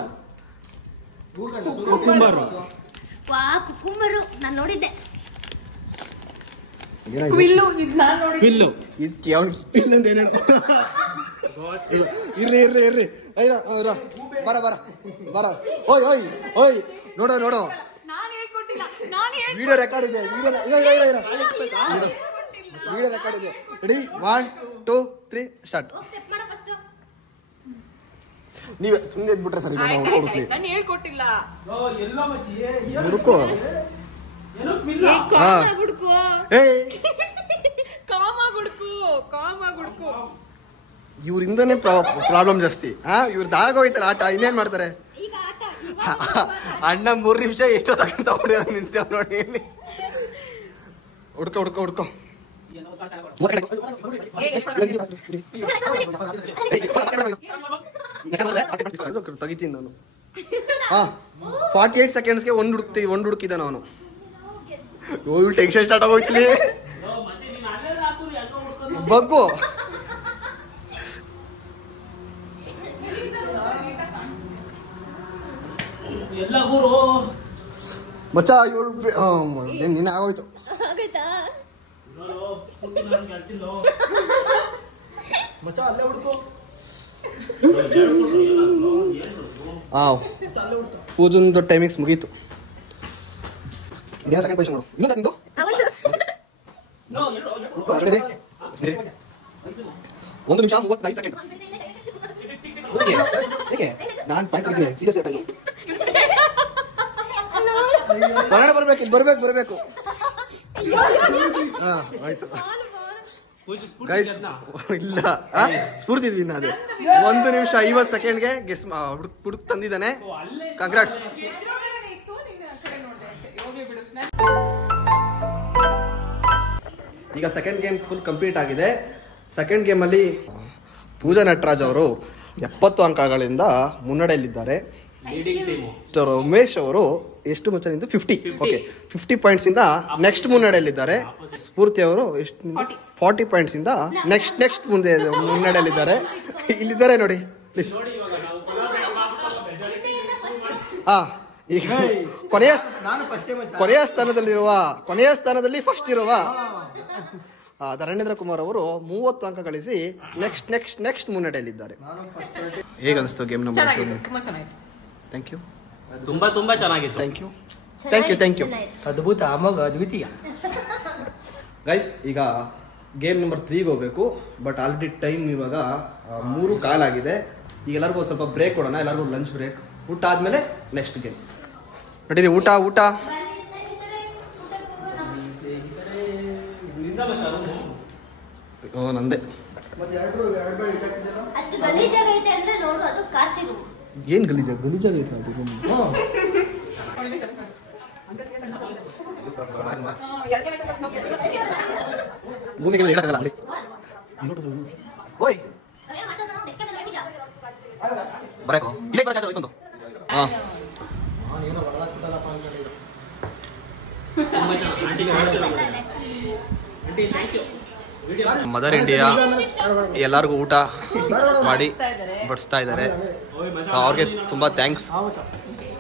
ಕುಕುಂಬರು ನಾನು ನೋಡಿದ್ದೆ. ಪಿಲ್ಲು ಇರ್ಲಿ ಬರ ಓಯ್ ನೋಡೋ ವಿಡಿಯೋ ರೆಕಾರ್ಡ್ ಇದೆ. ವಿಡಿಯೋ ರೆಕಾರ್ಡ್ ಇದೆ. Ready 1 2 3 start. ನೀವೇ ಸುಮ್ಮನೆ ಎದ್ಬಿಟ್ರೆ ಸರಿ. ಹುಡುಕು ಇವ್ರಿಂದನೇ ಪ್ರಾಬ್ಲಮ್ ಜಾಸ್ತಿ. ಇವ್ರದ್ದು ಹೋಯ್ತಲ್ಲ ಆಟ, ಇನ್ನೇನ್ ಮಾಡ್ತಾರೆ? ಅಣ್ಣ 3 ನಿಮಿಷ ಎಷ್ಟೋ ಸೆಕೆಂಡ್ ತಗೊಂಡಿರ ನಿಂತೇವ್ ನೋಡಿ. ಹುಡ್ಕೋ ತೆಗಿತೀನಿ ನಾನು. 48 secondsಗೆ ಒಂದು ಹುಡುಕಿದ್ದಾನ ಅವನು. ಟೆನ್ಷನ್ ಸ್ಟಾರ್ಟ್ ಆಗೋಯ್ತಲಿ ಬಗ್ಗು. ಮಚ್ಚ ಇವಳು ನಿನ್ನೆ ಆಗೋಯ್ತು. ಪೂಜನ್ದು ಟೈಮಿಂಗ್ಸ್ ಮುಗೀತು. ಇದೇ ಸೆಕೆಂಡ್ ಪೊಸಿಷನ್ ನೋಡು. ಒಂದು ನಿಮಿಷ 35 ಸೆಕೆಂಡ್. ನಾನು ಸೀರಿಯಸ್ ಆಗಿ ಬರ್ಬೇಕು. ಆಯ್ತು ಗೈಸ್. ಇಲ್ಲ ಸ್ಫೂರ್ತಿ ಇದ್ವಿನ್ನ ಅದೇ 1 ನಿಮಿಷ 50 ಸೆಕೆಂಡ್ಗೆ ಗೆಸ್ ಹುಡುಕ್ ತಂದಿದ್ದಾನೆ. ಕಂಗ್ರಾಟ್ಸ್. ಈಗ ಸೆಕೆಂಡ್ ಗೇಮ್ ಫುಲ್ ಕಂಪ್ಲೀಟ್ ಆಗಿದೆ. ಸೆಕೆಂಡ್ ಗೇಮಲ್ಲಿ ಪೂಜಾ ನಟರಾಜ್ ಅವರು 70 ಅಂಕಗಳಿಂದ ಮುನ್ನಡೆಯಲ್ಲಿದ್ದಾರೆ. ಉಮೇಶ್ ಅವರು ಎಷ್ಟು ಮುಂಚೆನಿಂದ 50. ಓಕೆ 50 ಪಾಯಿಂಟ್ಸ್ ಇಂದ ನೆಕ್ಸ್ಟ್ ಮುನ್ನಡೆಯಲ್ಲಿದ್ದಾರೆ. ಸ್ಫೂರ್ತಿ ಅವರು ಎಷ್ಟು 40 ಪಾಯಿಂಟ್ಸ್ ಇಂದ ನೆಕ್ಸ್ಟ್ ಮುಂದೆ ಮುನ್ನಡೆಯಲ್ಲಿದ್ದಾರೆ. ಇಲ್ಲಿದ್ದಾರೆ ನೋಡಿ ಪ್ಲೀಸ್. ಈಗ ಕೊನೆಯ ಸ್ಥಾನದಲ್ಲಿ ಫಸ್ಟ್ ಇರುವ ಧರಣೇಂದ್ರ ಕುಮಾರ್ ಅವರು 30 ಅಂಕ ಗಳಿಸಿ ನೆಕ್ಸ್ಟ್ ಮುನ್ನಡೆಯಲ್ಲಿದ್ದಾರೆ. ಹೇಗೆ ಅನಿಸ್ತು ಗೇಮ್ ನಂಬರ್ 2? Thank you. ತುಂಬಾ ಚೆನ್ನಾಗಿತ್ತು. Thank you. ಅದ್ಭುತ, ಅಮೋಘ, ಅದ್ವಿತೀಯ. ಗೈಸ್ ಈಗ ಗೇಮ್ ನಂಬರ್ 3ಗೆ ಹೋಗ್ಬೇಕು. ಬಟ್ ಆಲ್ರೆಡಿ ಟೈಮ್ ಇವಾಗ 3:15 ಆಗಿದೆ. ಈಗ ಎಲ್ಲರಿಗೂ ಸ್ವಲ್ಪ ಬ್ರೇಕ್ ಕೊಡೋಣ. ಎಲ್ಲರಿಗೂ ಲಂಚ್ ಬ್ರೇಕ್. ಊಟ ಆದ್ಮೇಲೆ ನೆಕ್ಸ್ಟ್ ಗೇಮ್ ನಡೀರಿ. ಊಟ ನಂದೆ. ಏನ್ ಗಲೀಜಾಗೈತೆ ಅದು. ಭೂಮಿಗೆ ಹೇಳಕ್ಕಾಗಲ್ಲ. ಓಯ್ ಬರಕೋ ಇಲ್ಲೇ ಬರಕ ಒಂದು. ಮದರ್ ಇಂಡಿಯಾ ಎಲ್ಲರಿಗೂ ಊಟ ಮಾಡಿ ಬಡಿಸ್ತಾ ಇದ್ದಾರೆ. ಸೊ ಅವ್ರಿಗೆ ತುಂಬ ಥ್ಯಾಂಕ್ಸ್.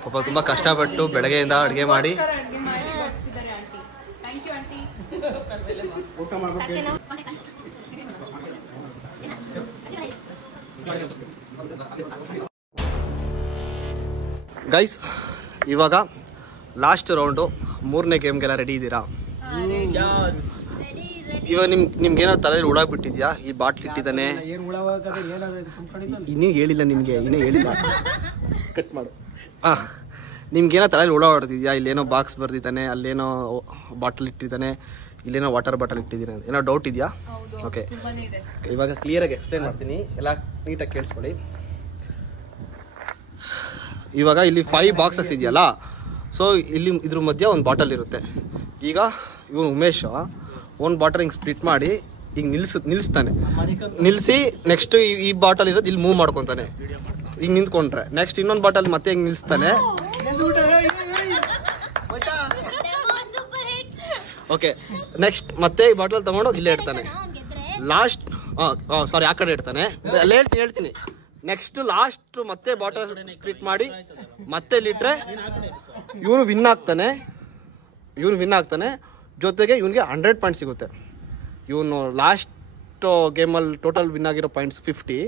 ಪಾಪ ತುಂಬ ಕಷ್ಟಪಟ್ಟು ಬೆಳಗ್ಗೆಯಿಂದ ಅಡುಗೆ ಮಾಡಿ ಗೈಸ್ ಇವಾಗ ಲಾಸ್ಟ್ ರೌಂಡು 3ನೇ ಗೇಮ್ಗೆಲ್ಲ ರೆಡಿ ಇದ್ದೀರಾ? ಇವಾಗ ನಿಮ್ಗೇನಾದ್ರು ತಲೆಯಲ್ಲಿ ಹುಳ ಬಿಟ್ಟಿದ್ಯಾ? ಈ ಬಾಟ್ಲ್ ಇಟ್ಟಿದ್ದಾನೆ. ಇನ್ನೇ ಹೇಳಿಲ್ಲ ನಿನಗೆ, ಇನ್ನೇ ಹೇಳಿಲ್ಲ. ಕಟ್ ಮಾಡು. ನಿಮ್ಗೇನೋ ತಲೆಯಲ್ಲಿ ಹುಳ ಹೊಡೆದಿದ್ಯಾ? ಇಲ್ಲೇನೋ ಬಾಕ್ಸ್ ಬರ್ದಿದ್ದಾನೆ, ಅಲ್ಲೇನೋ ಬಾಟ್ಲ್ ಇಟ್ಟಿದ್ದಾನೆ, ಇಲ್ಲೇನೋ ವಾಟರ್ ಬಾಟಲ್ ಇಟ್ಟಿದ್ದೀನಿ ಅಂತ ಏನೋ ಡೌಟ್ ಇದೆಯಾ? ಓಕೆ, ಇವಾಗ ಕ್ಲಿಯರಾಗಿ ಎಕ್ಸ್ಪ್ಲೇನ್ ಮಾಡ್ತೀನಿ, ಎಲ್ಲ ನೀಟಾಗಿ ಕೇಳಿಸ್ಕೊಳ್ಳಿ. ಇವಾಗ ಇಲ್ಲಿ 5 ಬಾಕ್ಸಸ್ ಇದೆಯಲ್ಲ, ಸೊ ಇಲ್ಲಿ ಇದ್ರ ಮಧ್ಯೆ ಒಂದು ಬಾಟಲ್ ಇರುತ್ತೆ. ಈಗ ಇವನು ಉಮೇಶ್ ಒಂದು ಬಾಟಲ್ ಹಿಂಗೆ ಸ್ಪ್ಲಿಟ್ ಮಾಡಿ ಈಗ ನಿಲ್ಲಿಸ್ತಾನೆ. ನಿಲ್ಲಿಸಿ ನೆಕ್ಸ್ಟ್ ಈ ಬಾಟಲ್ ಇರೋದು ಇಲ್ಲಿ ಮೂವ್ ಮಾಡ್ಕೊತಾನೆ. ಈಗ ನಿಂತ್ಕೊಂಡ್ರೆ ನೆಕ್ಸ್ಟ್ ಇನ್ನೊಂದು ಬಾಟಲ್ ಮತ್ತೆ ಹಿಂಗೆ ನಿಲ್ಲಿಸ್ತಾನೆ. ಓಕೆ, ನೆಕ್ಸ್ಟ್ ಮತ್ತೆ ಈ ಬಾಟಲ್ ತಗೊಂಡು ಇಲ್ಲೇ ಇಡ್ತಾನೆ. ಲಾಸ್ಟ್ ಸಾರಿ ಆ ಕಡೆ ಇಡ್ತಾನೆ. ಅಲ್ಲಿ ಹೇಳ್ತೀನಿ ನೆಕ್ಸ್ಟ್ ಲಾಸ್ಟ್ ಮತ್ತೆ ಬಾಟಲ್ ಸ್ಪ್ಲಿಟ್ ಮಾಡಿ ಮತ್ತೆ ಇಲ್ಲಿಟ್ರೆ ಇವನು ವಿನ್ ಆಗ್ತಾನೆ. ಜೊತೆಗೆ ಇವನಿಗೆ 100 ಪಾಯಿಂಟ್ ಸಿಗುತ್ತೆ. ಇವನು ಲಾಸ್ಟ್ ಗೇಮಲ್ಲಿ ಟೋಟಲ್ ವಿನ್ ಆಗಿರೋ ಪಾಯಿಂಟ್ಸ್ 50,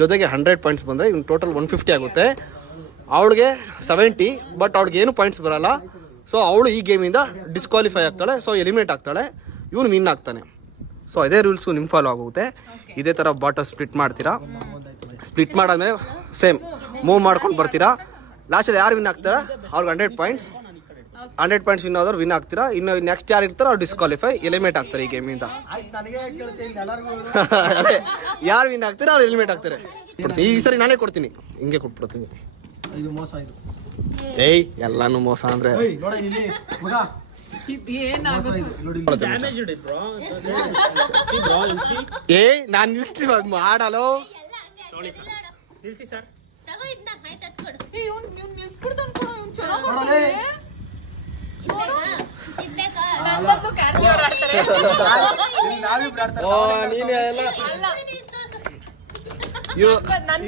ಜೊತೆಗೆ 100 ಪಾಯಿಂಟ್ಸ್ ಬಂದರೆ ಇವನು ಟೋಟಲ್ 150 ಆಗುತ್ತೆ. ಅವಳಿಗೆ 70, ಬಟ್ ಅವಳಿಗೆ ಏನು ಪಾಯಿಂಟ್ಸ್ ಬರಲ್ಲ. ಸೊ ಅವಳು ಈ ಗೇಮಿಂದ ಡಿಸ್ಕ್ವಾಲಿಫೈ ಆಗ್ತಾಳೆ, ಸೊ ಎಲಿಮಿನೇಟ್ ಆಗ್ತಾಳೆ. ಇವನು ವಿನ್ ಆಗ್ತಾನೆ. ಸೊ ಇದೇ ರೂಲ್ಸು ನಿಮ್ಮ ಫಾಲೋ ಆಗುತ್ತೆ. ಇದೇ ಥರ ಬಾಟಲ್ ಸ್ಪ್ಲಿಟ್ ಮಾಡ್ತೀರಾ. ಸ್ಪ್ಲಿಟ್ ಮಾಡಾದ್ಮೇಲೆ ಸೇಮ್ ಮೂವ್ ಮಾಡ್ಕೊಂಡು ಬರ್ತೀರಾ. ಲಾಸ್ಟಲ್ಲಿ ಯಾರು ವಿನ್ ಆಗ್ತಾರ ಅವ್ರಿಗೆ 100 ಪಾಯಿಂಟ್ಸ್ ವಿನ್ ಆದವ್ರು ವಿನ್ ಆಗ್ತೀರಾ. ಇನ್ನು ನೆಕ್ಸ್ಟ್ ಯಾರು ಇರ್ತಾರೋ ಅವ್ರು ಡಿಸ್ಕ್ವಾಲಿಫೈ ಎಲಿಮಿನೇಟ್ ಆಗ್ತಾರೆ ಈ ಗೇಮಿಂದ. ಅದೇ ಯಾರು ವಿನ್ ಆಗ್ತಾರೆ ಅವ್ರು ಎಲಿಮಿನೇಟ್ ಆಗ್ತಾರೆ. ಈ ಸರಿ ನಾನೇ ಕೊಡ್ತೀನಿ, ಹಿಂಗೆ ಕೊಟ್ಬಿಡ್ತೀನಿ. ಏಯ್ ಎಲ್ಲಾನು ಮೋಸ ಅಂದ್ರೆ ಏಯ್ ನಾನ್ ನಿಲ್ಸ್ತೀವಿ ಅದ್ ಮಾಡಲು.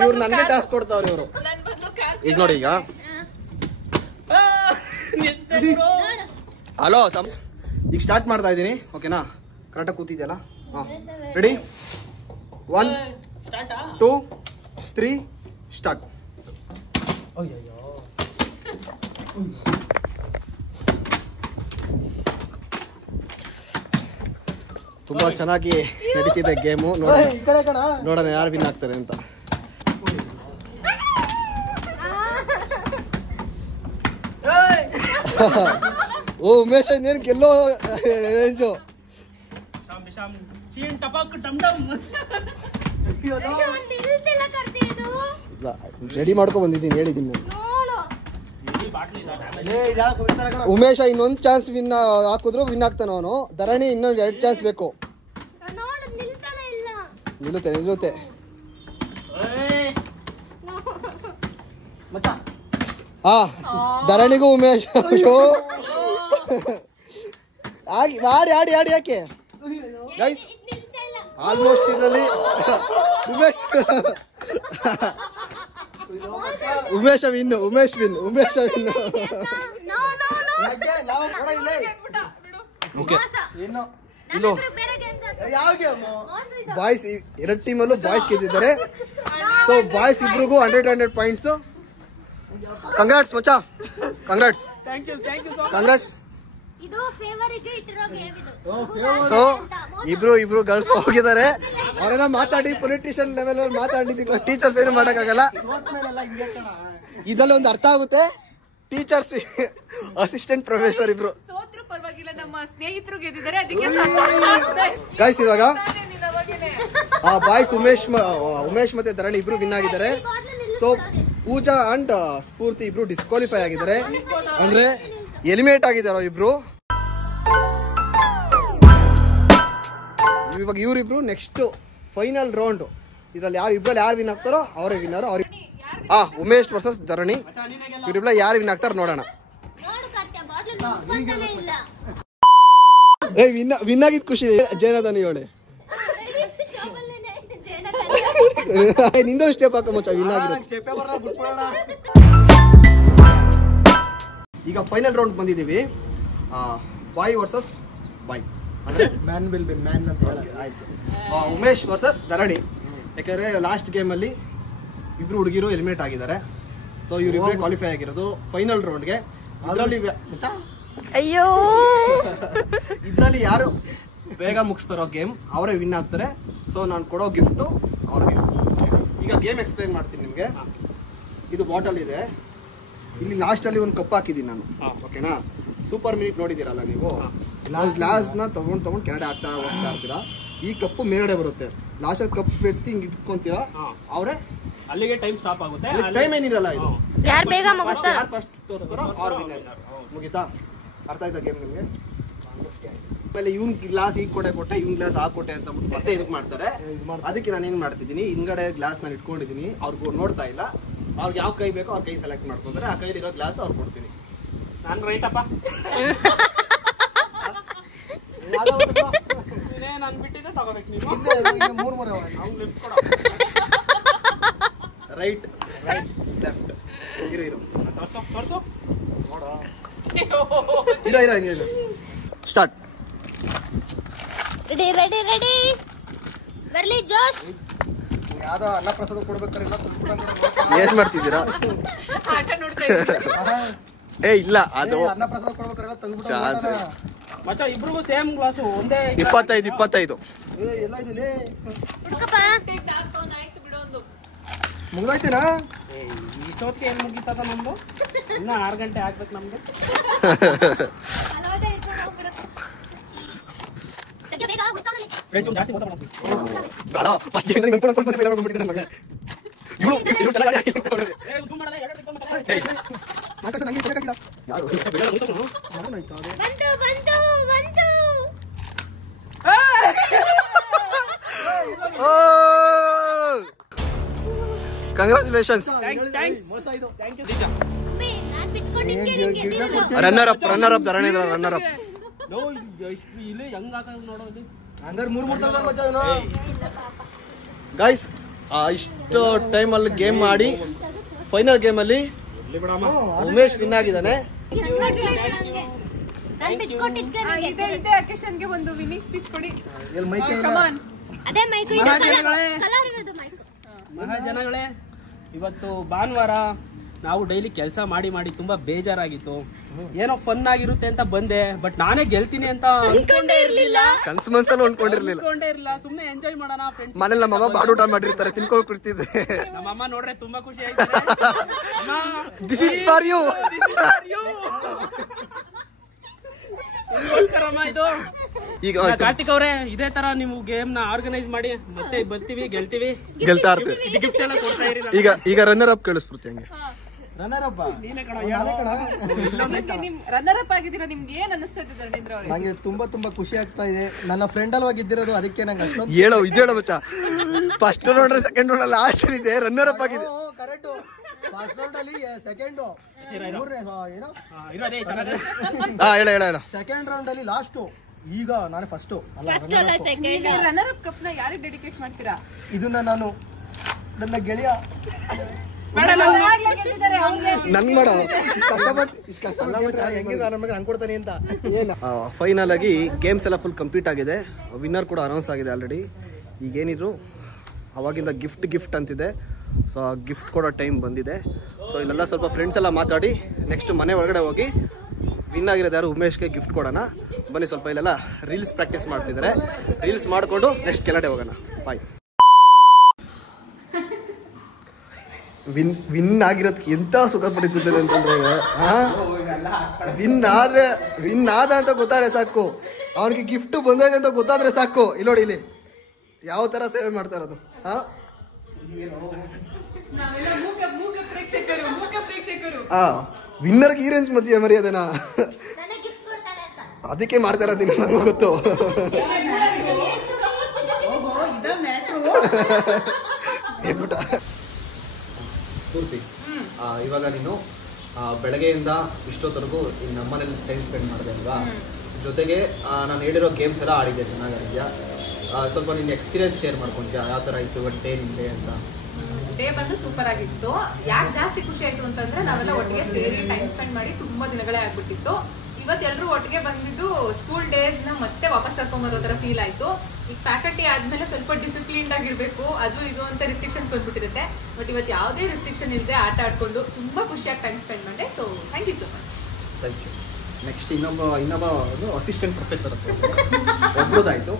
ಇವ್ರು ನನ್ಗೆ ಟಾಸ್ಕ್ ಕೊಡ್ತಾವ್ರಿ ಇವರು. ಈಗ ನೋಡಿ, ಈಗ ಹಲೋ ಈಗ ಸ್ಟಾರ್ಟ್ ಮಾಡ್ತಾ ಇದ್ದೀನಿ. ಓಕೆನಾ? ಕರೆಕ್ಟಾಗಿ ಕೂತಿದ್ಯಲ್ಲ? ಹಾಂ, ರೆಡಿ? 1 2 3 ಸ್ಟಾರ್ಟ್. ತುಂಬಾ ಚೆನ್ನಾಗಿ ನಡೀತಿದೆ ಗೇಮು. ನೋಡೋಣ ಯಾರು ವಿನ್ ಆಗ್ತಾರೆ ಅಂತ. ಓ ಉಮೇಶ್ ಇನ್ನೇನು ಗೆಲ್ಲೋ ರೇಂಜು. ರೆಡಿ ಮಾಡ್ಕೊ ಬಂದಿದ್ದೀನಿ, ಹೇಳಿದ್ದೀನಿ. ಉಮೇಶ ಇನ್ನೊಂದು ಚಾನ್ಸ್ ವಿನ್ ಹಾಕಿದ್ರು ವಿನ್ ಆಗ್ತಾನ ಅವನು. ಧರಣಿ ಇನ್ನೊಂದು 2 ಚಾನ್ಸ್ ಬೇಕು. ನಿಲ್ಲುತ್ತೆ. ಹಾ, ಧರಣಿಗೂ ಉಮೇಶ್ ಆಡಿ ಯಾಕೆ ಗೈಸ್? ಆಲ್ಮೋಸ್ಟ್ ಇದರಲ್ಲಿ ಉಮೇಶ್ ವಿನ್. ಇದು ಬಾಯ್ಸ್ 2 ಟೀಮಲ್ಲೂ ಬಾಯ್ಸ್ ಗೆದ್ದಿದ್ದಾರೆ. ಸೊ ಬಾಯ್ಸ್ ಇಬ್ರಿಗೂ 100 ಪಾಯಿಂಟ್ಸ್. ಕಂಗ್ರಾಟ್ಸ್ ಮಚ್ಚಾ, ಕಂಗ್ರಾಟ್ಸ್. ಸೊ ಇಬ್ರು ಗರ್ಲ್ಸ್ ಹೋಗಿದ್ದಾರೆ. ಅವರೆಲ್ಲ ಮಾತಾಡಿ ಪೊಲಿಟಿಷಿಯನ್ ಲೆವೆಲ್ ಅಲ್ಲಿ ಮಾತಾಡಿದ ಟೀಚರ್ಸ್ ಏನು ಮಾಡಕ್ಕಾಗಲ್ಲ. ಇದರಲ್ಲಿ ಒಂದು ಅರ್ಥ ಆಗುತ್ತೆ, ಟೀಚರ್ಸ್ ಅಸಿಸ್ಟೆಂಟ್ ಪ್ರೊಫೆಸರ್ ಇಬ್ರು. ಗೈಸ್ ಇವಾಗ ಬಾಯ್ಸ್ ಉಮೇಶ್ ಮತ್ತೆ ಧರಣಿ ಇಬ್ರು ವಿನ್ ಆಗಿದ್ದಾರೆ. ಸೊ ಪೂಜಾ ಅಂಡ್ ಸ್ಫೂರ್ತಿ ಇಬ್ರು ಡಿಸ್ಕ್ವಾಲಿಫೈ ಆಗಿದ್ದಾರೆ, ಅಂದ್ರೆ ಎಲಿಮಿನೇಟ್ ಆಗಿದ್ದಾರೆ ಇಬ್ರು. ಇವಾಗ ಇವರಿಬ್ರು ನೆಕ್ಸ್ಟ್ ಫೈನಲ್ ರೌಂಡ್. ಇದ್ರಲ್ಲಿ ಯಾರು ವಿನ್ ಆಗ್ತಾರೋ ಅವರೇ ವಿನ್ನರ್. ಉಮೇಶ್ ವರ್ಸಸ್ ಧರಣಿ, ಇವರಿಬ್ರು ಯಾರು ವಿನ್ ಆಗ್ತಾರ ನೋಡೋಣ. ವಿನ್ ಆಗಿದ್ ಖುಷಿ ಜೇನದನಿ ಹೇಳಿ. ನಿಂದೊಂದು ಸ್ಟೆಪ್ ಹಾಕ ಮಚ್ಚ, ವಿನ್ ಆಗಿರೋದು. ಈಗ ಫೈನಲ್ ರೌಂಡ್ ಬಂದಿದ್ದೀವಿ. Boy versus boy, man will be man ಅಂತ ಹೇಳಿ. ಆಯ್ತು, ಉಮೇಶ್ ವರ್ಸಸ್ ಧರಣಿ. ಯಾಕಂದ್ರೆ ಲಾಸ್ಟ್ ಗೇಮಲ್ಲಿ ಇಬ್ರು ಹುಡುಗಿರು ಎಲಿಮಿನೇಟ್ ಆಗಿದ್ದಾರೆ. ಸೊ ಇವರಿಬ್ಬರೇ ಕ್ವಾಲಿಫೈ ಆಗಿರೋದು ಫೈನಲ್ ರೌಂಡ್ಗೆ. ಇದರಲ್ಲಿ ಯಾರು ಬೇಗ ಮುಗಿಸ್ತಾರೋ ಗೇಮ್ ಅವರೇ ವಿನ್ ಆಗ್ತಾರೆ. ಸೊ ನಾನು ಕೊಡೋ ಗಿಫ್ಟು ಅವ್ರಿಗೆ. ಈಗ ಗೇಮ್ ಎಕ್ಸ್ಪ್ಲೈನ್ ಮಾಡ್ತೀನಿ ನಿಮಗೆ. ಇದು ಬಾಟಲ್ ಇದೆ, ಇಲ್ಲಿ ಲಾಸ್ಟಲ್ಲಿ ಒಂದು ಕಪ್ ಹಾಕಿದ್ದೀನಿ ನಾನು. ಓಕೆನಾ? ಸೂಪರ್ ಮಿನಿಟ್ ನೋಡಿದ್ದೀರಲ್ಲ ನೀವು, ಗ್ಲಾಸ್ನ ತಗೊಂಡು ಕೆಳಗಡೆ ಹಾಕ್ತಾ ಹೋಗ್ತಾ ಇರ್ತೀರಾ. ಈ ಕಪ್ಪು ಮೇಲ್ಗಡೆ ಬರುತ್ತೆ. ಲಾಸ್ಟಲ್ಲಿ ಕಪ್ ಎತ್ತಿ ಹಿಂಗೆ ಇಟ್ಕೊಂತೀರಾ, ಅವರೇ ಅಲ್ಲಿಗೆ ಟೈಮ್ ಸ್ಟಾಪ್ ಆಗುತ್ತೆ. ಟೈಮ್ ಏನಿರಲ್ಲ ಇದು. ಯಾರು ಬೇಗ ಮುಗಿಸ್ತಾರ ಫಸ್ಟ್ ತೋರಿಸ್ತಾರೋ ಅವ್ರು ವಿನ್ನರ್. ಮುಗಿತಾ? ಅರ್ಥ ಆಯ್ತಾ ಗೇಮ್ ನಿಮಗೆ? ಆಮೇಲೆ ಇವ್ನ ಗ್ಲಾಸ್ ಈಗ ಕೊಟ್ಟೆ ಇವ್ನ ಗ್ಲಾಸ್ ಕೊಟ್ಟೆ ಅಂತ ಮತ್ತೆ ಇದಕ್ಕೆ ಮಾಡ್ತಾರೆ. ಅದಕ್ಕೆ ನಾನು ಏನು ಮಾಡ್ತಿದ್ದೀನಿ, ಹಿಂದ್ಗಡೆ ಗ್ಲಾಸ್ ನಾನು ಇಟ್ಕೊಂಡಿದ್ದೀನಿ, ಅವ್ರಿಗೆ ನೋಡ್ತಾ ಇಲ್ಲ. ಅವ್ರಿಗೆ ಯಾವ ಕೈ ಬೇಕೋ ಅವ್ರ ಕೈ ಸೆಲೆಕ್ಟ್ ಮಾಡ್ಕೊಂಡ್ರೆ ಆ ಕೈಲಿರೋ ಗ್ಲಾಸ್ ಅವ್ರು ಕೊಡ್ತೀನಿ. ನಾನು ರೈಟಪ್ಪ, ನಾನು ಬಿಟ್ಟಿದ್ದೆ ತಗೋಬೇಕು ನೀವು. ರೈಟ್ ಲೆಫ್ಟ್ ಇರೋ ತೋರ್ಸು ಇರೋ ಸ್ಟಾರ್ಟ್. ರೆಡಿ ಬರ್ಲಿ ಜೋಶ್. ಯಾವ್ದೋ ಅನ್ನ ಪ್ರಸಾದ ಕೊಡ್ಬೇಕಾರಿಲ್ಲ. ಏನ್ ಮಾಡ್ತಿದ್ದೀರಾ? ಆಟ ನೋಡ್ತಾ ಇದ್ದೀನಿ. ಇಲ್ಲ ಅದು ಅನ್ನ ಪ್ರಸಾದ ಕೊಡ್ಬೇಕಾರಿಲ್ಲ ಜಾಸ್ತಿ. ಮಚ್ಚ ಇಬ್ರಿಗೂ ಸೇಮ್ ಗ್ಲಾಸ್ ಒಂದೇ. 25 ಎಲ್ಲ ಇದಿಲ್ಲ. ಹುಡ್ಕಪ್ಪ. ಆಯ್ತು ಬಿಡು ಒಂದು. ಮುಗ್ದೋಯ್ತೀನಾ? ಇಷ್ಟೊತ್ತಿಗೆ ಏನು ಮುಗಿತದ ನಮ್ದು? ಇನ್ನ 6 ಗಂಟೆ ಆಗ್ಬೇಕು ನಮ್ಗೆ. ಅಲವಾಟ ಇಟ್ಕೊಂಡು ಹೋಗ್ಬಿಡು. ತೆಗೆ ಬೇಗ ಹುಡ್ಕೊಂಬಲ್ಲಿ. ಫ್ರೆಂಡ್ಸ್ ಜಾಸ್ತಿ ಮೋಸ ಮಾಡ್ತೀವಿ. ಜೂಮ್ ಮಾಡಲ್ಲ, ಎರಡು ತಿಳ್ಕೊಂಡು ಬಂತು. ಕಂಗ್ರಾಚುಲೇಷನ್ಸ್. ಥ್ಯಾಂಕ್ ಯು ದೀಜ. ಒಮ್ಮೆ ನಾನ್ ಬಿಟ್ಕೊಂಡಿದ್ದೆ ನಿಂಗೆ ಗೆದ್ದಿರೋದು. Runner up Dharanendra runner up. No ಇಲ್ಲಿ ಹೆಂಗ್ ಹಾಕೋದು ನೋಡೋ ಇಲ್ಲಿ. ಹಂಗಾರೆ 3 ತಗೊಂಡ್ ಮಚ್ಚ ಇವನು. ಗೈಸ್ ಇಷ್ಟು ಟೈಮಲ್ಲಿ ಗೇಮ್ ಮಾಡಿ ಫೈನಲ್ ಗೇಮಲ್ಲಿ ಇಲ್ಲಿ ಬಿಡಮ್ಮ. ಉಮೇಶ್ ವಿನ್ ಆಗಿದ್ದಾನೆ. ನಾನ್ ಬಿಟ್ಕೊಂಡಿದ್ದೆ ನಿಂಗೆ. ಇದೇ ಅಕೇಶನ್ಗೆ ಒಂದು ವಿನ್ನಿಂಗ್ ಸ್ಪೀಚ್ ಕೊಡಿ. ಎಲ್ಲಿ ಮೈಕೆ ಇಲ್ಲ. Come on. ಅದೇ ಮೈಕ್ ಇದು ಕಲರ್ ಇರೋದು ಮೈಕ್. ಜನಗಳೇ, ಇವತ್ತು ಭಾನುವಾರ ನಾವು ಡೈಲಿ ಕೆಲಸ ಮಾಡಿ ತುಂಬಾ ಬೇಜಾರಾಗಿತ್ತು. ಏನೋ ಫನ್ ಆಗಿರುತ್ತೆ ಅಂತ ಬಂದೆ, ಬಟ್ ನಾನೇ ಗೆಲ್ತೀನಿ ಅಂತ ಅನ್ಕೊಂಡೇ ಇರ್ಲಿಲ್ಲ. ಕನ್ಸು ಮನ್ಸಲ್ಲಿ ಅನ್ಕೊಂಡಿರ್ಲಿಲ್ಲ. ಸುಮ್ನೆ ಎಂಜಾಯ್ ಮಾಡೋಣ ಫ್ರೆಂಡ್ಸ್. ಮನೇಲಿ ನಮ್ಮಮ್ಮ ಬಾಡೂಟ ಮಾಡಿರ್ತಾರೆ, ತಿನ್ಕೊಂಡು ಕುಡ್ತಿದ್ದೆ. ನಮ್ಮಮ್ಮ ನೋಡ್ರೆ ತುಂಬಾ ಖುಷಿ ಆಯ್ತು. This is for you. ಇದು ಈಗ ಕಾರ್ತಿಕ್ ಅವರೇ, ಇದೇ ತರ ನೀವು ಗೇಮ್ ನ ಆರ್ಗನೈಸ್ ಮಾಡಿ ಮತ್ತೆ ಬರ್ತೀವಿ, ಗೆಲ್ತೀವಿ, ಗೆಲ್ತಾ ಇರ್ತೀವಿ. ಗಿಫ್ಟ್ ಎಲ್ಲ ಕೊಡ್ತಾ ಇರಿ. ಈಗ ರನ್ನರ್ ಅಪ್ ಕೇಳಿಸ್ಬಿಡ್ತಿ ಹಂಗೆ. ರನ್ನರ್ ಅಪ್ಪ ನೀನೇ ಕಣ. ನಿಮ್ ರನ್ನರ್ ಅಪ್ ಆಗಿದ್ದೀರಾ, ನಿಮ್ಗೆ ಏನ್ ಅನಿಸ್ತಾ ಇದೆ ಧರ್ಮೇಂದ್ರ ಅವರೇ? ನಂಗೆ ತುಂಬಾ ಖುಷಿ ಆಗ್ತಾ ಇದೆ. ನನ್ನ ಫ್ರೆಂಡ್ ಅಲ್ವಾ ಗೆದ್ದಿರೋದು, ಅದಕ್ಕೆ ನಂಗೆ ಅಷ್ಟೊಂದು ಹೇಳೋ ಮಚ್ಚ. ಫಸ್ಟ್ ನೋಡ್ರೆ ಸೆಕೆಂಡ್ ನೋಡ್ರೆ ಲಾಸ್ಟ್ ಇದೆ ರನ್ನರ್ ಅಪ್ ಆಗಿದೆ. ಕರೆಕ್ಟ್. ಫಸ್ಟ್ ರೌಂಡ್ ಅಲ್ಲಿ ಸೆಕೆಂಡ್, ಏನೋ ಹೇಳ ಸೆಕೆಂಡ್ ರೌಂಡ್ ಅಲ್ಲಿ ಲಾಸ್ಟ್. ಈಗ ನಾನು ಫಸ್ಟ್ ಅಲ್ಲ ಸೆಕೆಂಡ್. ರನ್ನರ್ ಅಪ್ ಕಪ್ ನ ಯಾರಿಗೆ ಡೆಡಿಕೇಟ್ ಮಾಡ್ತೀರಾ? ಇದನ್ನ ನಾನು ನನ್ನ ಗೆಳೆಯ ನನ್ ಮಾಡೋ ಅನ್ಕೊಡ್ತಾನೆ ಅಂತ. ಫೈನಲ್ ಆಗಿ ಗೇಮ್ಸ್ ಎಲ್ಲ ಫುಲ್ ಕಂಪ್ಲೀಟ್ ಆಗಿದೆ. ವಿನ್ನರ್ ಕೂಡ ಅನೌನ್ಸ್ ಆಗಿದೆ ಆಲ್ರೆಡಿ. ಈಗೇನಿದ್ರು ಅವಾಗಿಂದ ಗಿಫ್ಟ್ ಅಂತಿದೆ. ಸೊ ಆ ಗಿಫ್ಟ್ ಕೊಡೋ ಟೈಮ್ ಬಂದಿದೆ. ಸೊ ಇಲ್ಲೆಲ್ಲ ಸ್ವಲ್ಪ ಫ್ರೆಂಡ್ಸ್ ಎಲ್ಲ ಮಾತಾಡಿ ನೆಕ್ಸ್ಟ್ ಮನೆ ಒಳಗಡೆ ಹೋಗಿ ವಿನ್ ಆಗಿರೋದು ಯಾರು ಉಮೇಶ್ಗೆ ಗಿಫ್ಟ್ ಕೊಡೋಣ. ಬನ್ನಿ, ಸ್ವಲ್ಪ ಇಲ್ಲೆಲ್ಲ ರೀಲ್ಸ್ ಪ್ರಾಕ್ಟೀಸ್ ಮಾಡ್ತಿದ್ದಾರೆ. ರೀಲ್ಸ್ ಮಾಡಿಕೊಂಡು ನೆಕ್ಸ್ಟ್ ಕೆಳಗಡೆ ಹೋಗೋಣ. ಬಾಯ್. ವಿನ್ ಆಗಿರೋದಕ್ಕೆ ಎಂತ ಸುಖ ಪಡಿತಿದ್ದೇನೆ ಅಂತಂದ್ರೆ, ವಿನ್ ಆದ ಅಂತ ಗೊತ್ತಾದ್ರೆ ಸಾಕು, ಅವ್ನಿಗೆ ಗಿಫ್ಟ್ ಬಂದೈತೆ ಅಂತ ಗೊತ್ತಾದ್ರೆ ಸಾಕು. ಇಲ್ಲಿ ನೋಡಿ, ಇಲ್ಲಿ ಯಾವ ತರ ಸೇವೆ ಮಾಡ್ತಾ ಇರೋದು. ವಿನ್ನರ್ಗೆ ಈ ರೇಂಜ್ ಮಧ್ಯೆ ಮರ್ಯಾದೆನಾ? ಅದಕ್ಕೆ ಮಾಡ್ತಾ ಇರೋದು ನನಗೆ ಗೊತ್ತು. ಎದ್ಬಿಟ್ಟ ಸ್ಫೂರ್ತಿ. ಇವಾಗ ನೀನು ಬೆಳಗ್ಗೆಯಿಂದ ಇಷ್ಟೊತ್ತರೆಗೂ ನಮ್ಮನೇಲಿ ಟೈಮ್ ಸ್ಪೆಂಡ್ ಮಾಡಿದೆ ಅಲ್ವಾ? ಜೊತೆಗೆ ನಾನು ಹೇಳಿರೋ ಗೇಮ್ಸ್ ಎಲ್ಲ ಆಡಿದ್ದೆ, ಚೆನ್ನಾಗಿದ್ಯಾ? ಸ್ವಲ್ಪ ನಿನ್ನ ಎಕ್ಸ್ಪೀರಿಯನ್ಸ್ ಶೇರ್ ಮಾಡ್ಕೊಂತೀಯಾ? ಯಾವ ಥರ ಇತ್ತು ಒಂದು ಡೇ ನಿಂದೆ ಅಂತ? ಡೇ ಬಂದು ಸೂಪರ್ ಆಗಿತ್ತು. ಯಾಕೆ ಜಾಸ್ತಿ ಖುಷಿ ಆಯ್ತು ಅಂತಂದ್ರೆ ನಾವೆಲ್ಲ ಒಟ್ಟಿಗೆ ಸೇರಿ ಟೈಮ್ ಸ್ಪೆಂಡ್ ಮಾಡಿ ತುಂಬಾ ದಿನಗಳೇ ಆಗ್ಬಿಟ್ಟಿತ್ತು. ಇವತ್ತೆಲ್ಲರೂ ಒಟ್ಟಿಗೆ ಬಂದಿದ್ದು ಸ್ಕೂಲ್ ಡೇಸ್ ನ ಮತ್ತೆ ವಾಪಸ್ ಕರ್ಕೊಂಡ್ಬರೋ ತರ ಫೀಲ್ ಆಯ್ತು. ಈಗ ಫ್ಯಾಕಲ್ಟಿ ಆದ್ಮೇಲೆ ಸ್ವಲ್ಪ ಡಿಸಿಪ್ಲಿನ್ಡ್ ಆಗಿರ್ಬೇಕು, ಅದು ಇದು ಅಂತ ರಿಸ್ಟ್ರಿಕ್ಷನ್ಸ್ ಬಂದ್ಬಿಟ್ಟಿರುತ್ತೆ. ಬಟ್ ಇವತ್ತು ಯಾವುದೇ ರಿಸ್ಟ್ರಿಕ್ಷನ್ ಇಲ್ಲದೆ ಆಟ ಆಡ್ಕೊಂಡು ತುಂಬಾ ಖುಷಿಯಾಗಿ ಟೈಮ್ ಸ್ಪೆಂಡ್ ಮಾಡಿದೆ. So thank you so much. Thank you. Next ಇನ್ನೊಬ್ಬ ಅಸಿಸ್ಟೆಂಟ್ ಪ್ರೊಫೆಸರ್ ಒಬ್ಬದಾಯ್ತು.